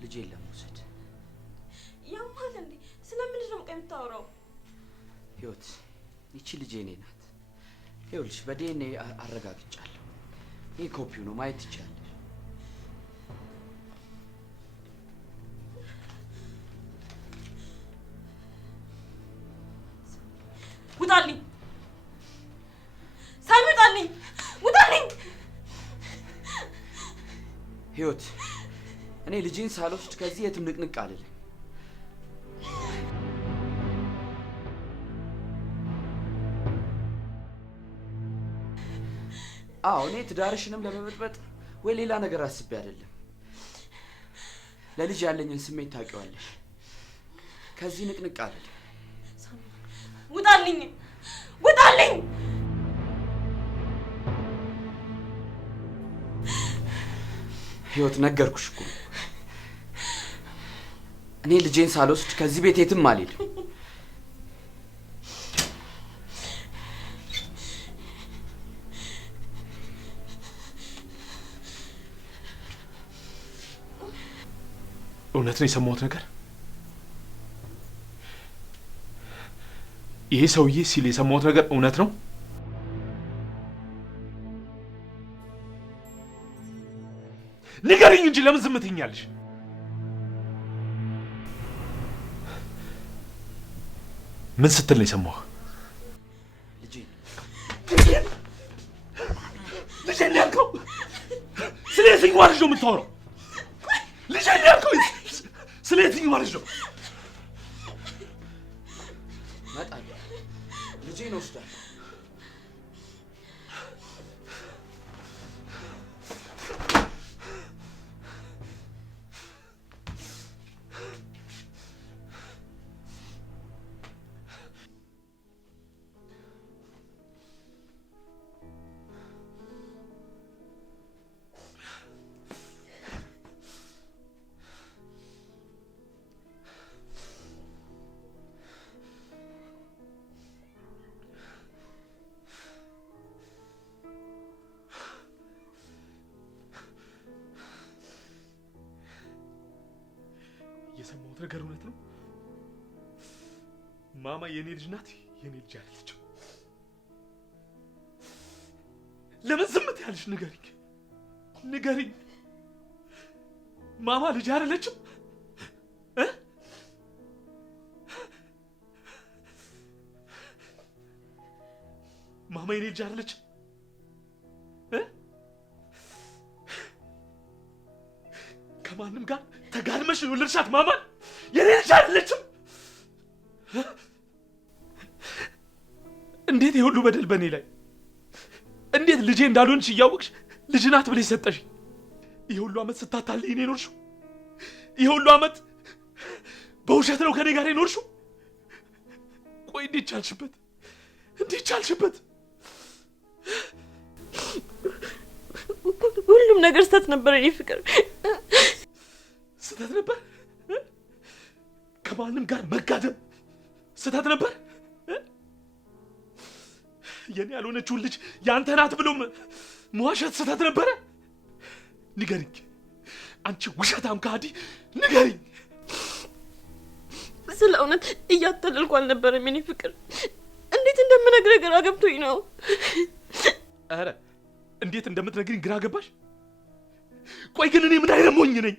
ልጄን ለመውሰድ። ያማል እንዴ? ስለምን ነው የምታወራው? ህይወት፣ ይቺ ልጄ እኔ ናት። ይኸውልሽ በዲኤንኤ አረጋግጫለሁ። ይሄ ኮፒው ነው፣ ማየት ትችያለሽ። ውጣልኝ ሳሚ፣ ውጣልኝ! ውጣልኝ! ህይወት፣ እኔ ልጄን ሳልወስድ ከዚህ የትም ንቅንቅ አልልም። አዎ እኔ ትዳርሽንም ለመበጥበጥ ወይ ሌላ ነገር አስቤ አይደለም። ለልጅ ያለኝን ስሜት ታውቂዋለሽ። ከዚህ ንቅንቅ አይደል። ውጣልኝ! ውጣልኝ! ህይወት ነገርኩሽ እኮ እኔ ልጄን ሳልወስድ ከዚህ ቤት የትም አልሄድም። እውነት ነው የሰማሁት ነገር? ይሄ ሰውዬ ሲል የሰማሁት ነገር እውነት ነው? ንገሪኝ እንጂ ለምን ዝም ትይኛለሽ? ምን ስትል ነው የሰማሁ? ልጄን ያልከው ስለ የትኛዋ ልጅ ነው የምታወራው? ልጄን ያልከው ስለ የትኛዋ ልጅ ነው? እመጣለሁ፣ ልጄን እወስዳለሁ። የሰማሁት ነገር እውነት ነው? ማማ የኔ ልጅ ናት? የኔ ልጅ አይደለችም? ለምን ዝም ትያለሽ? ንገሪኝ፣ ንገሪኝ። ማማ ልጅ አይደለችም? ማማ የኔ ልጅ አይደለችም? ከማንም ጋር ተጋድመሽ የወለድሻት ማማን የኔ ልጅ አይደለችም? እንዴት የሁሉ በደል በእኔ ላይ? እንዴት ልጄ እንዳልሆንሽ እያወቅሽ ልጅ ናት ብለሽ ሰጠሽ? ይሄ ሁሉ ዓመት ስታታልኝ እኔ ኖርሽው? ይሄ ሁሉ ዓመት በውሸት ነው ከኔ ጋር የኖርሽው? ቆይ እንዴት ቻልሽበት? እንዴት ቻልሽበት? ሁሉም ነገር ስህተት ነበር። እኔ ፍቅር ስህተት ነበር? ከማንም ጋር መጋደም ስህተት ነበር? የኔ ያልሆነችውን ልጅ ያንተ ናት ብሎም መዋሸት ስህተት ነበረ? ንገሪኝ አንቺ ውሸታም ከሃዲ፣ ንገሪኝ። ስለ እውነት እያታለልኩ አልነበረም። የኔ ፍቅር እንዴት እንደምነግርህ ግራ ገብቶኝ ነው። ኧረ እንዴት እንደምትነግሪኝ ግራ ገባሽ? ቆይ ግን እኔ ምን አይነት ሞኝ ነኝ?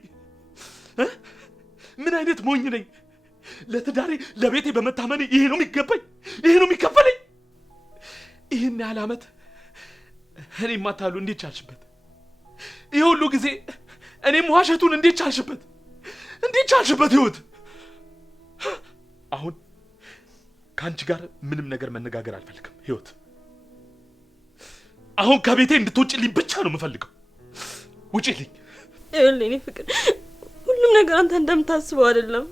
ምን አይነት ሞኝ ነኝ? ለትዳሬ ለቤቴ በመታመኔ ይሄ ነው የሚገባኝ? ይሄ ነው የሚከፈለኝ? ይህን ያህል ዓመት እኔ ማታሉ እንዴት ቻልሽበት? ይሄ ሁሉ ጊዜ እኔም ዋሸቱን እንዴት ቻልሽበት? እንዴት ቻልሽበት? ህይወት አሁን ከአንቺ ጋር ምንም ነገር መነጋገር አልፈልግም። ህይወት አሁን ከቤቴ እንድትወጪልኝ ብቻ ነው የምፈልገው። ውጪልኝ። ይኸውልህ የኔ ፍቅር ሁሉም ነገር አንተ እንደምታስበው አይደለም።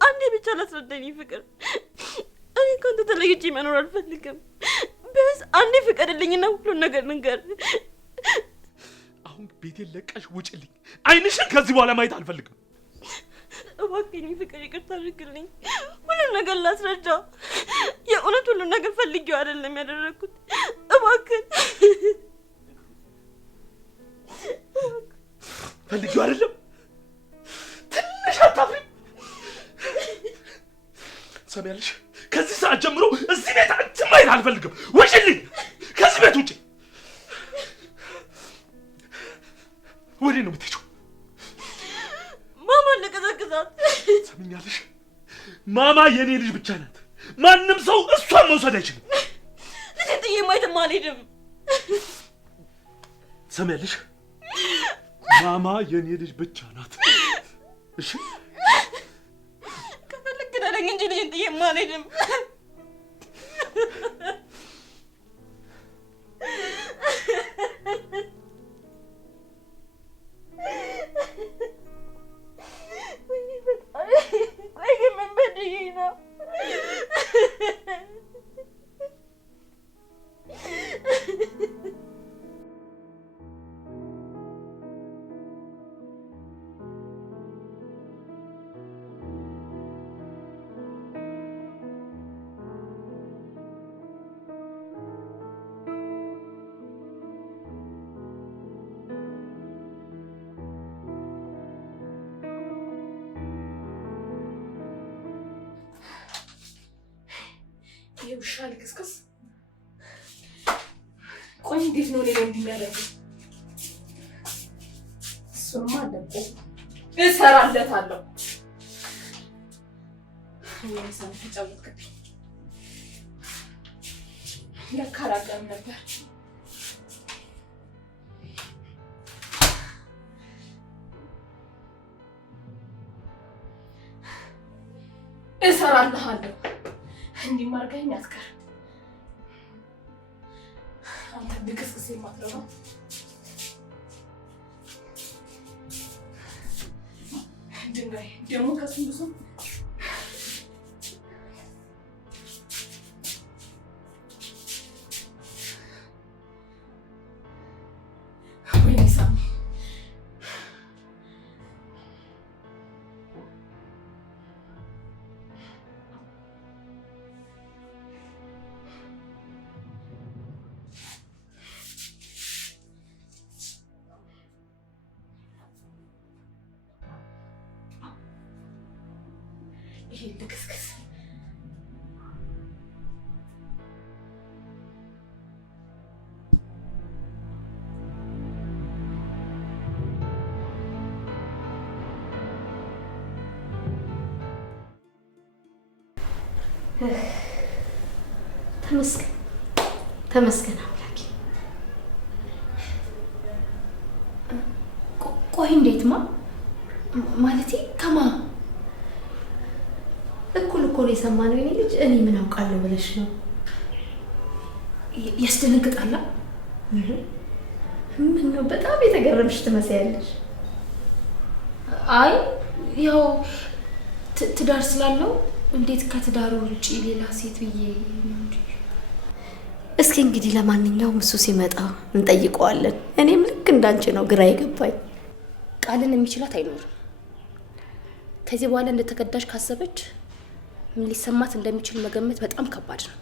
አንዴ ብቻ ላስረዳኝ ፍቅር። እኔ ከአንተ ተለይቼ መኖር አልፈልግም። ቢያንስ አንዴ ፍቀድልኝና ሁሉን ነገር ልንገር። አሁን ቤቴን ለቀሽ ውጪልኝ። አይንሽን ከዚህ በኋላ ማየት አልፈልግም። እባክህ የኔ ፍቅር ይቅርታ አድርግልኝ። ሁሉን ነገር ላስረዳ። የእውነት ሁሉን ነገር ፈልጌው አይደለም ያደረኩት። እባክህ ፈልጌው አይደለም? ትንሽ አታፍሪም? ሰሚያለሽ? ከዚህ ሰዓት ጀምሮ እዚህ ቤት አንቺን ማየት አልፈልግም። ውጪልኝ! ከዚህ ቤት ውጪ! ወዴት ነው የምትሄጂው? ማማን ልቀዘቅዛት። ሰሚኛለሽ? ማማ የኔ ልጅ ብቻ ናት። ማንም ሰው እሷን መውሰድ አይችልም። ልጄን ጥዬ ማየትም አልሄድም። ሰሚያለሽ? ማማ የኔ ልጅ ብቻ ናት። እሺ ከፈለክ ግደለኝ እንጂ ልጄን ጥዬ አልሄድም። ውሻ ልክስክስ። ቆይ እንዴት ነው እኔ እንዲያደርገው? እሱማ አለብኝ እሰራለታለሁ። እኔ ሳን ተጫወትክብኝ። ለካ አላውቅም ነበር። እሰራለታለሁ። እንዲህ ማርገኝ አትቀር። አንተ ልክስክስ የማትረባ ድንጋይ ደግሞ ከሱም ብዙ ይሄ ልክስክስ ተመስገን አምላኬ። ቆይ እንዴትማ ማለቴ ከማ እኩል እኮ ነው የሰማነው የኔ ልጅ። እኔ ምን አውቃለሁ ብለሽ ነው? ያስደነግጣላ። ምን ነው በጣም የተገረምሽ ትመስያለሽ። አይ ያው ትዳር ስላለው እንዴት ከትዳሩ ውጪ ሌላ ሴት ብዬ ነው እንጂ። እስኪ እንግዲህ ለማንኛውም እሱ ሲመጣ እንጠይቀዋለን። እኔም ልክ እንዳንቺ ነው ግራ የገባኝ። ቃልን የሚችላት አይኖርም። ከዚህ በኋላ እንደተከዳሽ ካሰበች ምን ሊሰማት እንደሚችል መገመት በጣም ከባድ ነው።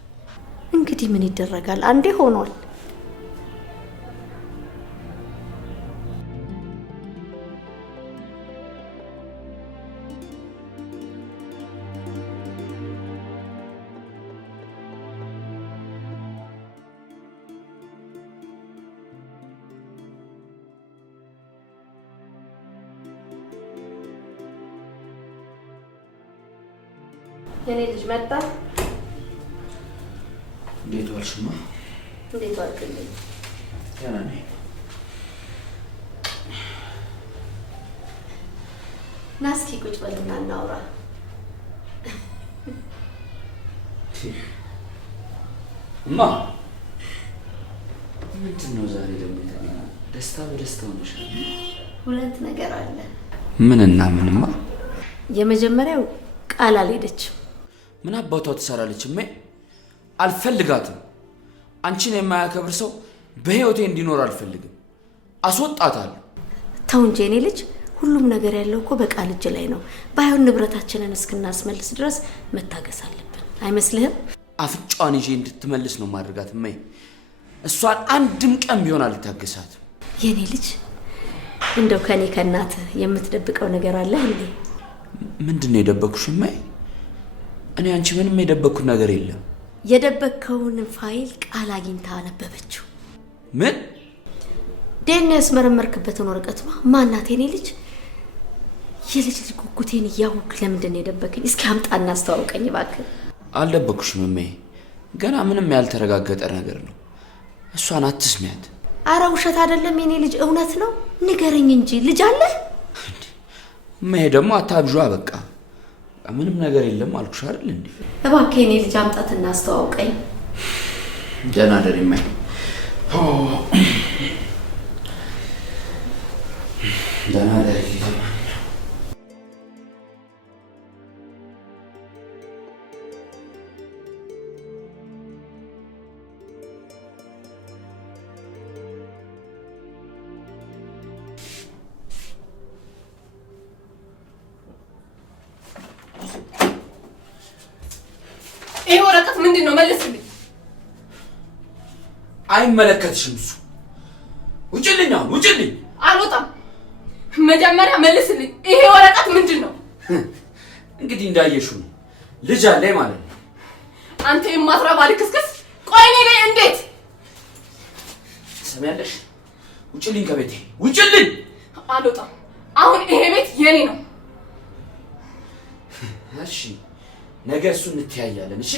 እንግዲህ ምን ይደረጋል፣ አንዴ ሆኗል። የኔ ልጅ መጣ። እንዴት ዋልሽማ? እንዴት ዋልክልኝ? ደህና ነኝ። ና እስኪ ቁጭ በልና እናውራ። እማ ምንድን ነው ዛሬ ደግሞ የተገኘው? ደስታ በደስታ ሆነሻል። ሁለት ነገር አለ። ምንና ምንማ? የመጀመሪያው ቃል አልሄደችም። ምን አባቷ ትሰራለች? እሜ አልፈልጋትም። አንቺን የማያከብር ሰው በህይወቴ እንዲኖር አልፈልግም። አስወጣታለሁ። ተው እንጂ የኔ ልጅ፣ ሁሉም ነገር ያለው እኮ በቃል እጅ ላይ ነው። ባይሆን ንብረታችንን እስክናስመልስ ድረስ መታገስ አለብን። አይመስልህም? አፍጫዋን ይዤ እንድትመልስ ነው ማድረጋት። እሜ እሷን አንድም ቀን ቢሆን አልታገሳትም። የኔ ልጅ፣ እንደው ከኔ ከእናት የምትደብቀው ነገር አለ እንዴ? ምንድን ነው የደበኩሽ እሜ? እኔ አንቺ ምንም የደበኩት ነገር የለም። የደበከውን ፋይል ቃል አግኝታ አነበበችው። ምን? ዴና ያስመረመርክበትን ወረቀት ማናት? የኔ ልጅ፣ የልጅ ጉጉቴን እያወቅ ለምንድን ነው የደበከኝ? እስኪ አምጣና አስተዋውቀኝ እባክህ። አልደበኩሽም እሜ፣ ገና ምንም ያልተረጋገጠ ነገር ነው። እሷን አትስሚያት። አረ ውሸት አይደለም የኔ ልጅ፣ እውነት ነው። ንገረኝ እንጂ ልጅ አለ? እሜ ደግሞ አታብዡ። በቃ ምንም ነገር የለም አልኩሽ አይደል እንዴ? እባክህ የኔ ልጅ አምጣትና አስተዋውቀኝ። ደህና ደሪ እሜ። ደህና ደሪ። ይሄ ወረቀት ምንድን ነው? መልስልኝ። አይመለከትሽም እሱ። ውጭልኝ! አሁን ውጭልኝ! አልወጣም። መጀመሪያ መልስልኝ። ይሄ ወረቀት ምንድን ነው? እንግዲህ እንዳየሽው ነው። ልጅ አለኝ ማለት ነው። አንተ የማትረባ ልክስክስ! ቆይ እኔ ላይ እንዴት ሰሚያለሽ? ውጭልኝ ከቤቴ ውጭልኝ! አልወጣም። አሁን ይሄ ቤት የኔ ነው። እሺ ነገ እሱን እንተያያለን። እሺ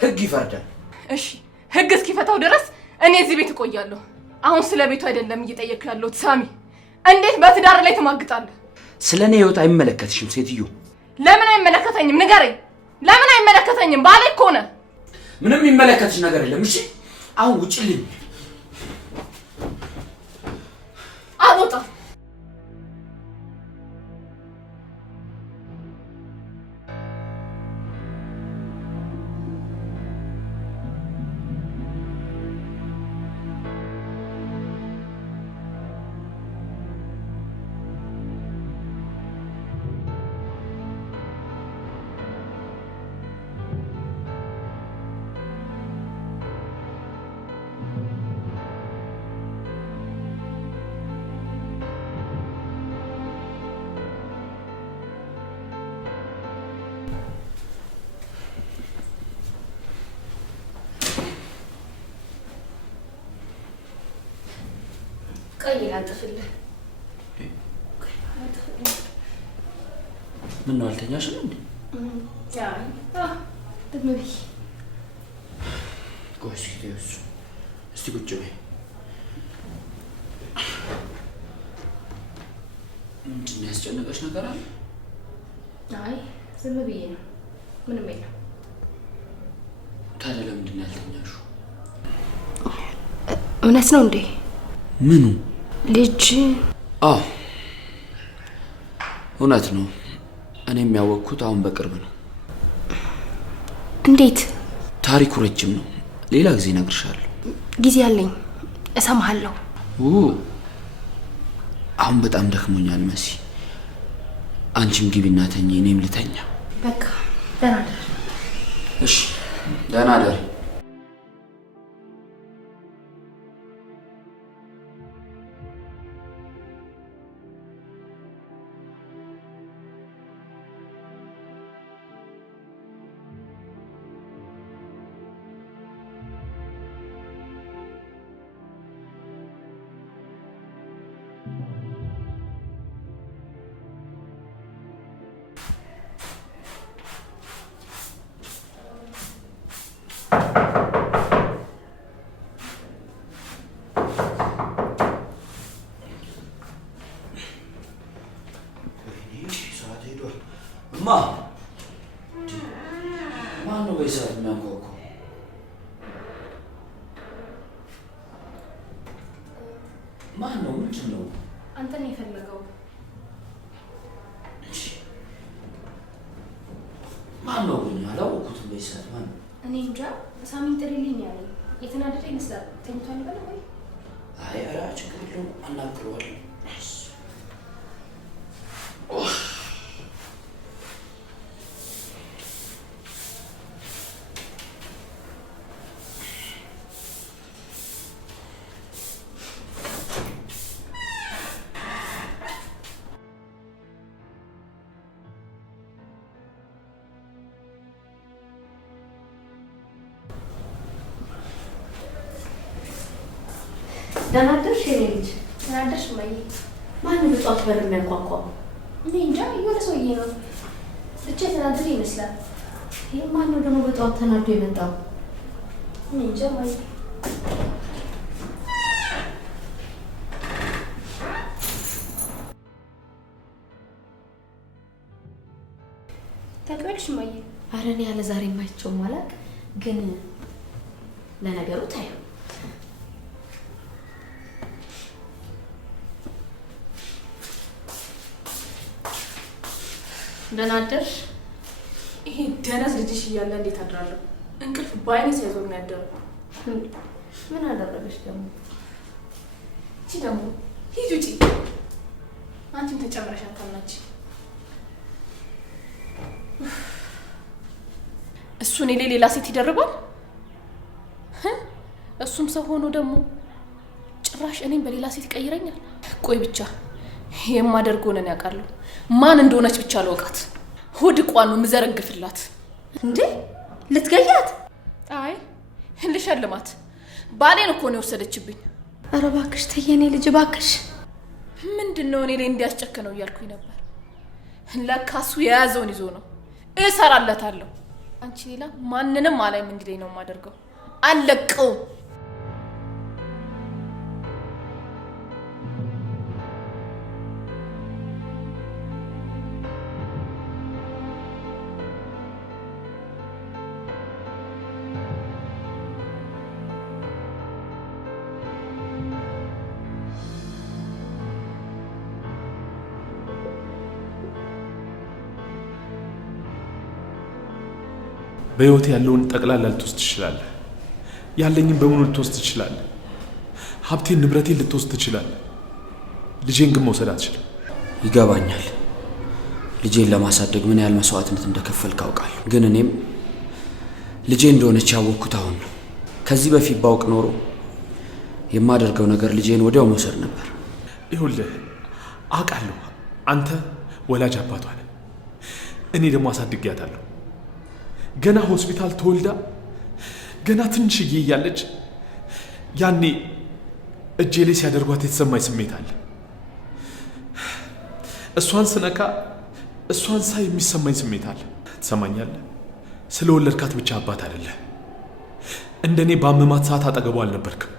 ህግ ይፈርዳል። እሺ ህግ እስኪፈታው ድረስ እኔ እዚህ ቤት እቆያለሁ። አሁን ስለ ቤቱ አይደለም እየጠየቅኩ ያለሁት ሳሚ። እንዴት በትዳር ላይ ትማግጣለህ? ስለ እኔ ህይወት አይመለከትሽም ሴትዮ። ለምን አይመለከተኝም? ንገረኝ። ለምን አይመለከተኝም? ባሌ እኮ ነህ። ምንም የሚመለከትሽ ነገር የለም። እሺ አሁን ውጭልኝ። አልወጣም። ቆይ ላንጥፍልህ። ምን ነው አልተኛሽም እንዴ? ዝም ብዬ ቆይ እስኪ ቁጭ በይ። ምንድን ነው ያስጨነቀሽ ነገር አለ? አይ ዝም ብዬ ነው፣ ምንም የለም። ታዲያ ለምንድን ነው ያልተኛሽው? እውነት ነው እንዴ? ምኑ? ልጅ? አዎ እውነት ነው። እኔም ያወቅኩት አሁን በቅርብ ነው። እንዴት? ታሪኩ ረጅም ነው። ሌላ ጊዜ እነግርሻለሁ። ጊዜ አለኝ፣ እሰማሃለሁ። አሁን በጣም ደክሞኛል መሲ። አንቺም ግቢና ተኚ፣ እኔም ልተኛ። በቃ ደህና ደር። እሺ ደህና ደር። ማን ነው በሰዓት የሚያንኳኳው? ማን ነው? ምንድን ነው? አንተ ነው የፈለገው። ማን ነው ግን? አላወኩትም። በሰዓት ማን ነው? እኔ እንጃ። ሳሚን ጥሪልኝ ያለኝ። የተናደደ ይመስላል። ተኝቷል በል ወይ? አይ ኧረ ችግር የለውም፣ አናግረዋለሁ። ደህና አደርሽ የኔ ልጅ? ደህና አደርሽ እማዬ? ማነው በጠዋት በር የሚያንኳኳው? እኔ እንጃ፣ የሆነ ሰውዬ ነው ብቻ የተናደደ ይመስላል። ይሄ ማነው ደግሞ በጠዋት ተናዶ የመጣው? እኔ እንጃ እማዬ። ታውቂዋለሽ እማዬ? ኧረ እኔ ያለ ዛሬ የማይቸውም አላውቅ፣ ግን ለነገሩ ታየው። ደህና አደርሽ? ይሄ ደነዝ ልጅሽ እያለ እንዴት አድራለሁ? እንቅልፍ በአይኔ ሳይዞር ነው ያደረው። ምን አደረገሽ ደግሞ? እቺ ደግሞ ሂጂ ውጪ። አንቺም ተጨምረሽ አታምናች። እሱ እኔ ላይ ሌላ ሴት ይደርባል። እሱም ሰው ሆኖ ደግሞ ጭራሽ እኔም በሌላ ሴት ይቀይረኛል። ቆይ ብቻ የማደርገው ነን ያውቃለሁ። ማን እንደሆነች ብቻ ለወቃት ሆድ ቋን ነው የምዘረግፍላት። እንዴ ልትገያት? አይ ልሸልማት። ባሌን እኮ ነው የወሰደችብኝ። ኧረ እባክሽ ተይ የኔ ልጅ እባክሽ። ምንድነው እኔ ላይ እንዲያስጨክነው እያልኩኝ ነበር። ለካሱ የያዘውን ይዞ ነው። እሰራለታለሁ። አንቺ ሌላ ማንንም አላይም እንዲለኝ ነው የማደርገው። አልለቀውም። በህይወቴ ያለውን ጠቅላላ ልትወስድ ትችላለህ። ያለኝን በሙሉ ልትወስድ ትችላለህ። ሀብቴን፣ ንብረቴን ልትወስድ ትችላለህ። ልጄን ግን መውሰድ አትችልም። ይገባኛል። ልጄን ለማሳደግ ምን ያህል መስዋዕትነት እንደከፈልክ አውቃለሁ። ግን እኔም ልጄ እንደሆነች ያወቅኩት አሁን ነው። ከዚህ በፊት ባውቅ ኖሮ የማደርገው ነገር ልጄን ወዲያው መውሰድ ነበር። ይኸውልህ አውቃለሁ፣ አንተ ወላጅ አባቷ ነህ። እኔ ደግሞ አሳድጊያታለሁ። ገና ሆስፒታል ተወልዳ ገና ትንሽዬ እያለች ያኔ እጄ ላይ ሲያደርጓት የተሰማኝ ስሜት አለ። እሷን ስነካ፣ እሷን ሳይ የሚሰማኝ ስሜት አለ። ትሰማኛለህ? ስለ ወለድካት ብቻ አባት አይደለህ። እንደኔ በአመማት ሰዓት አጠገቧ አልነበርክም።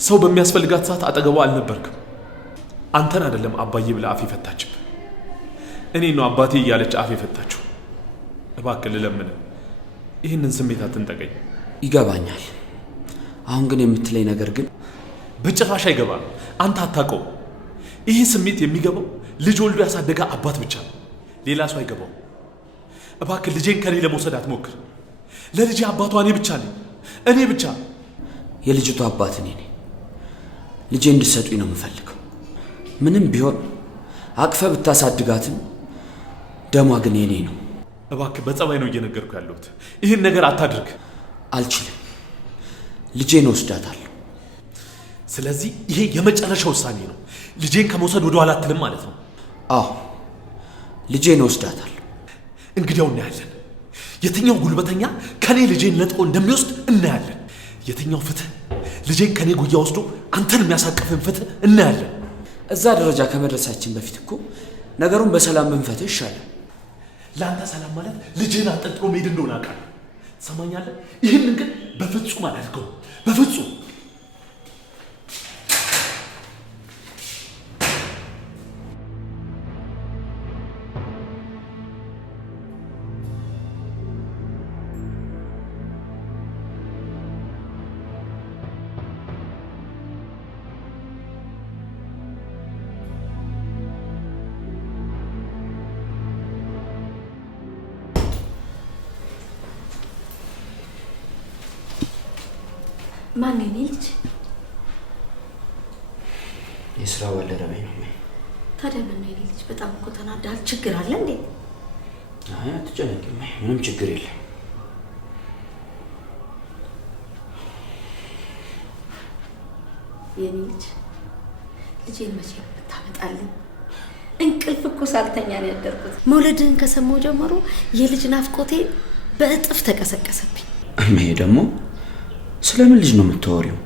ሰው በሚያስፈልጋት ሰዓት አጠገቧ አልነበርክም። አንተን አይደለም አባዬ ብላ አፍ የፈታችብህ፣ እኔ ነው አባቴ እያለች አፍ የፈታችው። እባክህ ልለምንህ፣ ይህንን ስሜት አትንጠቀኝ። ይገባኛል። አሁን ግን የምትለኝ ነገር ግን በጭራሽ አይገባም። አንተ አታውቀውም። ይህ ስሜት የሚገባው ልጅ ወልዶ ያሳደገ አባት ብቻ ነው፣ ሌላ ሰው አይገባው። እባክህ ልጄን ከኔ ለመውሰድ አትሞክር። ለልጄ አባቷ እኔ ብቻ ነኝ፣ እኔ ብቻ። የልጅቷ አባት እኔ ነኝ። ልጄ እንድትሰጡኝ ነው የምፈልገው። ምንም ቢሆን አቅፈ ብታሳድጋትም ደሟ ግን የኔ ነው። እባክህ በጸባይ ነው እየነገርኩ ያለሁት። ይህን ነገር አታድርግ። አልችልም። ልጄን ወስዳታለሁ። ስለዚህ ይሄ የመጨረሻ ውሳኔ ነው። ልጄን ከመውሰድ ወደ ኋላ አትልም ማለት ነው? አዎ፣ ልጄን ወስዳታለሁ። እንግዲያው እናያለን። የትኛው ጉልበተኛ ከኔ ልጄን ነጥቆ እንደሚወስድ እናያለን። የትኛው ፍትህ ልጄን ከኔ ጉያ ወስዶ አንተን የሚያሳቅፍን ፍትህ እናያለን። እዛ ደረጃ ከመድረሳችን በፊት እኮ ነገሩን በሰላም ብንፈትህ ይሻላል። ለአንተ ሰላም ማለት ልጅህን አንጠልጥሎ መሄድ እንደሆነ አውቃለሁ። ትሰማኛለህ? ይህንን ግን በፍጹም አላድርገውም። በፍጹም። ማን ነው የኔ ልጅ? የስራ ባልደረባዬ ነው። ታዲያ ምን ነው የኔ ልጅ? በጣም እኮ ተናዳል። ችግር አለ እንዴ? አይ አትጨነቂ፣ ምንም ችግር የለም። የኔ ልጅ ልጄን መቼ ነው የምታመጣልኝ? እንቅልፍ እኮ ሳልተኛ ነው ያደርኩት። መውለድህን ከሰማሁ ጀምሮ የልጅ ናፍቆቴ በእጥፍ ተቀሰቀሰብኝ። እማዬ ደግሞ ስለምን ልጅ ነው የምታወሪው?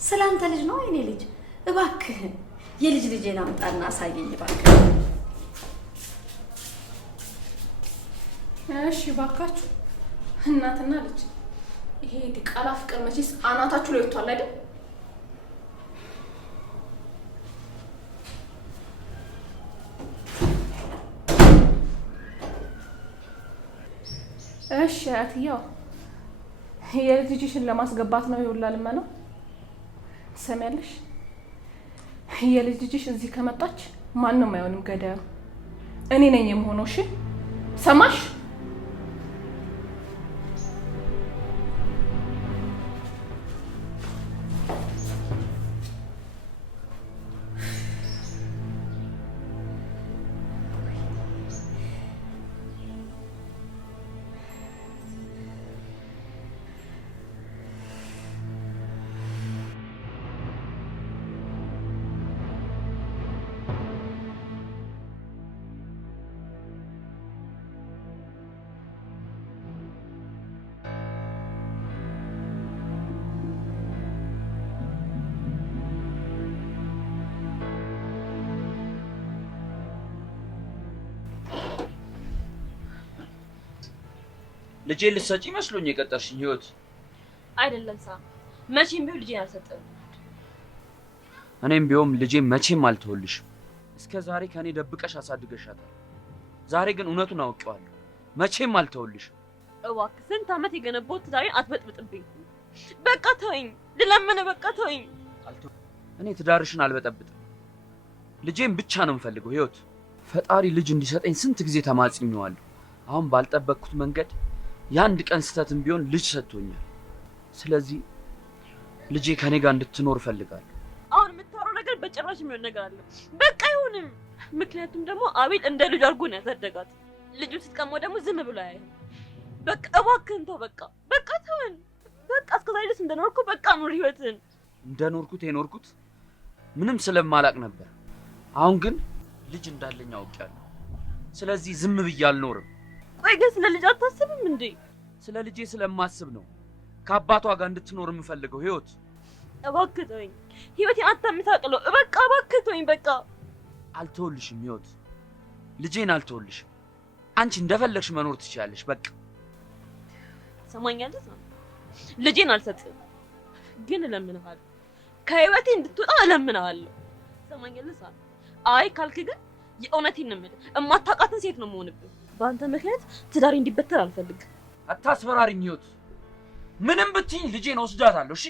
ስለ አንተ ልጅ ነው የኔ ልጅ። እባክህን የልጅ ልጄን አምጣና አሳየኝ እባክህ። እሺ እባካችሁ፣ እናትና ልጅ ይሄ ዲቃላ ፍቅር መቼስ አናታችሁ ላይ ወጥቷል አይደል? እሺ አትያው የልጅሽን ለማስገባት ነው ይውላ ልመናው። ትሰሚያለሽ? የልጅሽ እዚህ ከመጣች ማንም አይሆንም ገዳዩ እኔ ነኝ የምሆነው። እሺ ሰማሽ? ልጄ ልትሰጪ መስሎኝ የቀጠርሽኝ ህይወት። አይደለም ሳም፣ መቼም ቢሆን ልጄን አልሰጠም። እኔም ቢሆን ልጄ መቼም አልተወልሽም። እስከ ዛሬ ከኔ ደብቀሽ አሳድገሻታል። ዛሬ ግን እውነቱን አውቄዋለሁ። መቼም አልተወልሽም። እባክህ ስንት ዓመት የገነባሁት ትዳሬን አትበጥብጥብኝ። በቃ ተወኝ፣ ልለምንህ፣ በቃ ተወኝ። እኔ ትዳርሽን አልበጠብጥም። ልጄን ብቻ ነው የምፈልገው ህይወት። ፈጣሪ ልጅ እንዲሰጠኝ ስንት ጊዜ ተማጽኜዋለሁ። አሁን ባልጠበቅኩት መንገድ የአንድ ቀን ስህተትም ቢሆን ልጅ ሰጥቶኛል። ስለዚህ ልጄ ከኔ ጋር እንድትኖር እፈልጋለሁ። አሁን የምታወራው ነገር በጭራሽ የሚሆን ነገር አለ። በቃ አይሆንም። ምክንያቱም ደግሞ አቤል እንደ ልጅ አድርጎ ነው ያሳደጋት። ልጁ ስትቀማው ደግሞ ዝም ብሎ አያይም። በቃ እባክህን ተው፣ በቃ ተወን። በቃ እስከዛሬ ድረስ እንደኖርኩ በቃ ኑር ህይወትን። እንደኖርኩት የኖርኩት ምንም ስለማላቅ ነበር። አሁን ግን ልጅ እንዳለኝ አውቄያለሁ። ስለዚህ ዝም ብዬ አልኖርም። ቆይ ግን ስለ ልጅ አታስብም እንዴ? ስለ ልጄ ስለማስብ ነው ከአባቷ ጋር እንድትኖር የምፈልገው ህይወት። እባክህ ተወኝ፣ ህይወቴን አታመሳቅለው። በቃ እባክህ ተወኝ። በቃ አልተወልሽም ህይወት፣ ልጄን አልተወልሽም። አንቺ እንደፈለግሽ መኖር ትችያለሽ። በቃ ሰማኛለህ? ልጄን አልሰጥም፣ ግን እለምንሃለሁ፣ ከህይወቴ እንድትወጣ እለምንሃለሁ። ሰማኛለህ? አይ ካልክ ግን የእውነቴን ነው የምልህ፣ እማታውቃትን ሴት ነው የምሆንብህ። በአንተ ምክንያት ትዳሬ እንዲበተን አልፈልግም። አታስፈራሪኝ ህይወት። ምንም ብትይኝ ልጄን ወስዳታለሁ። እሺ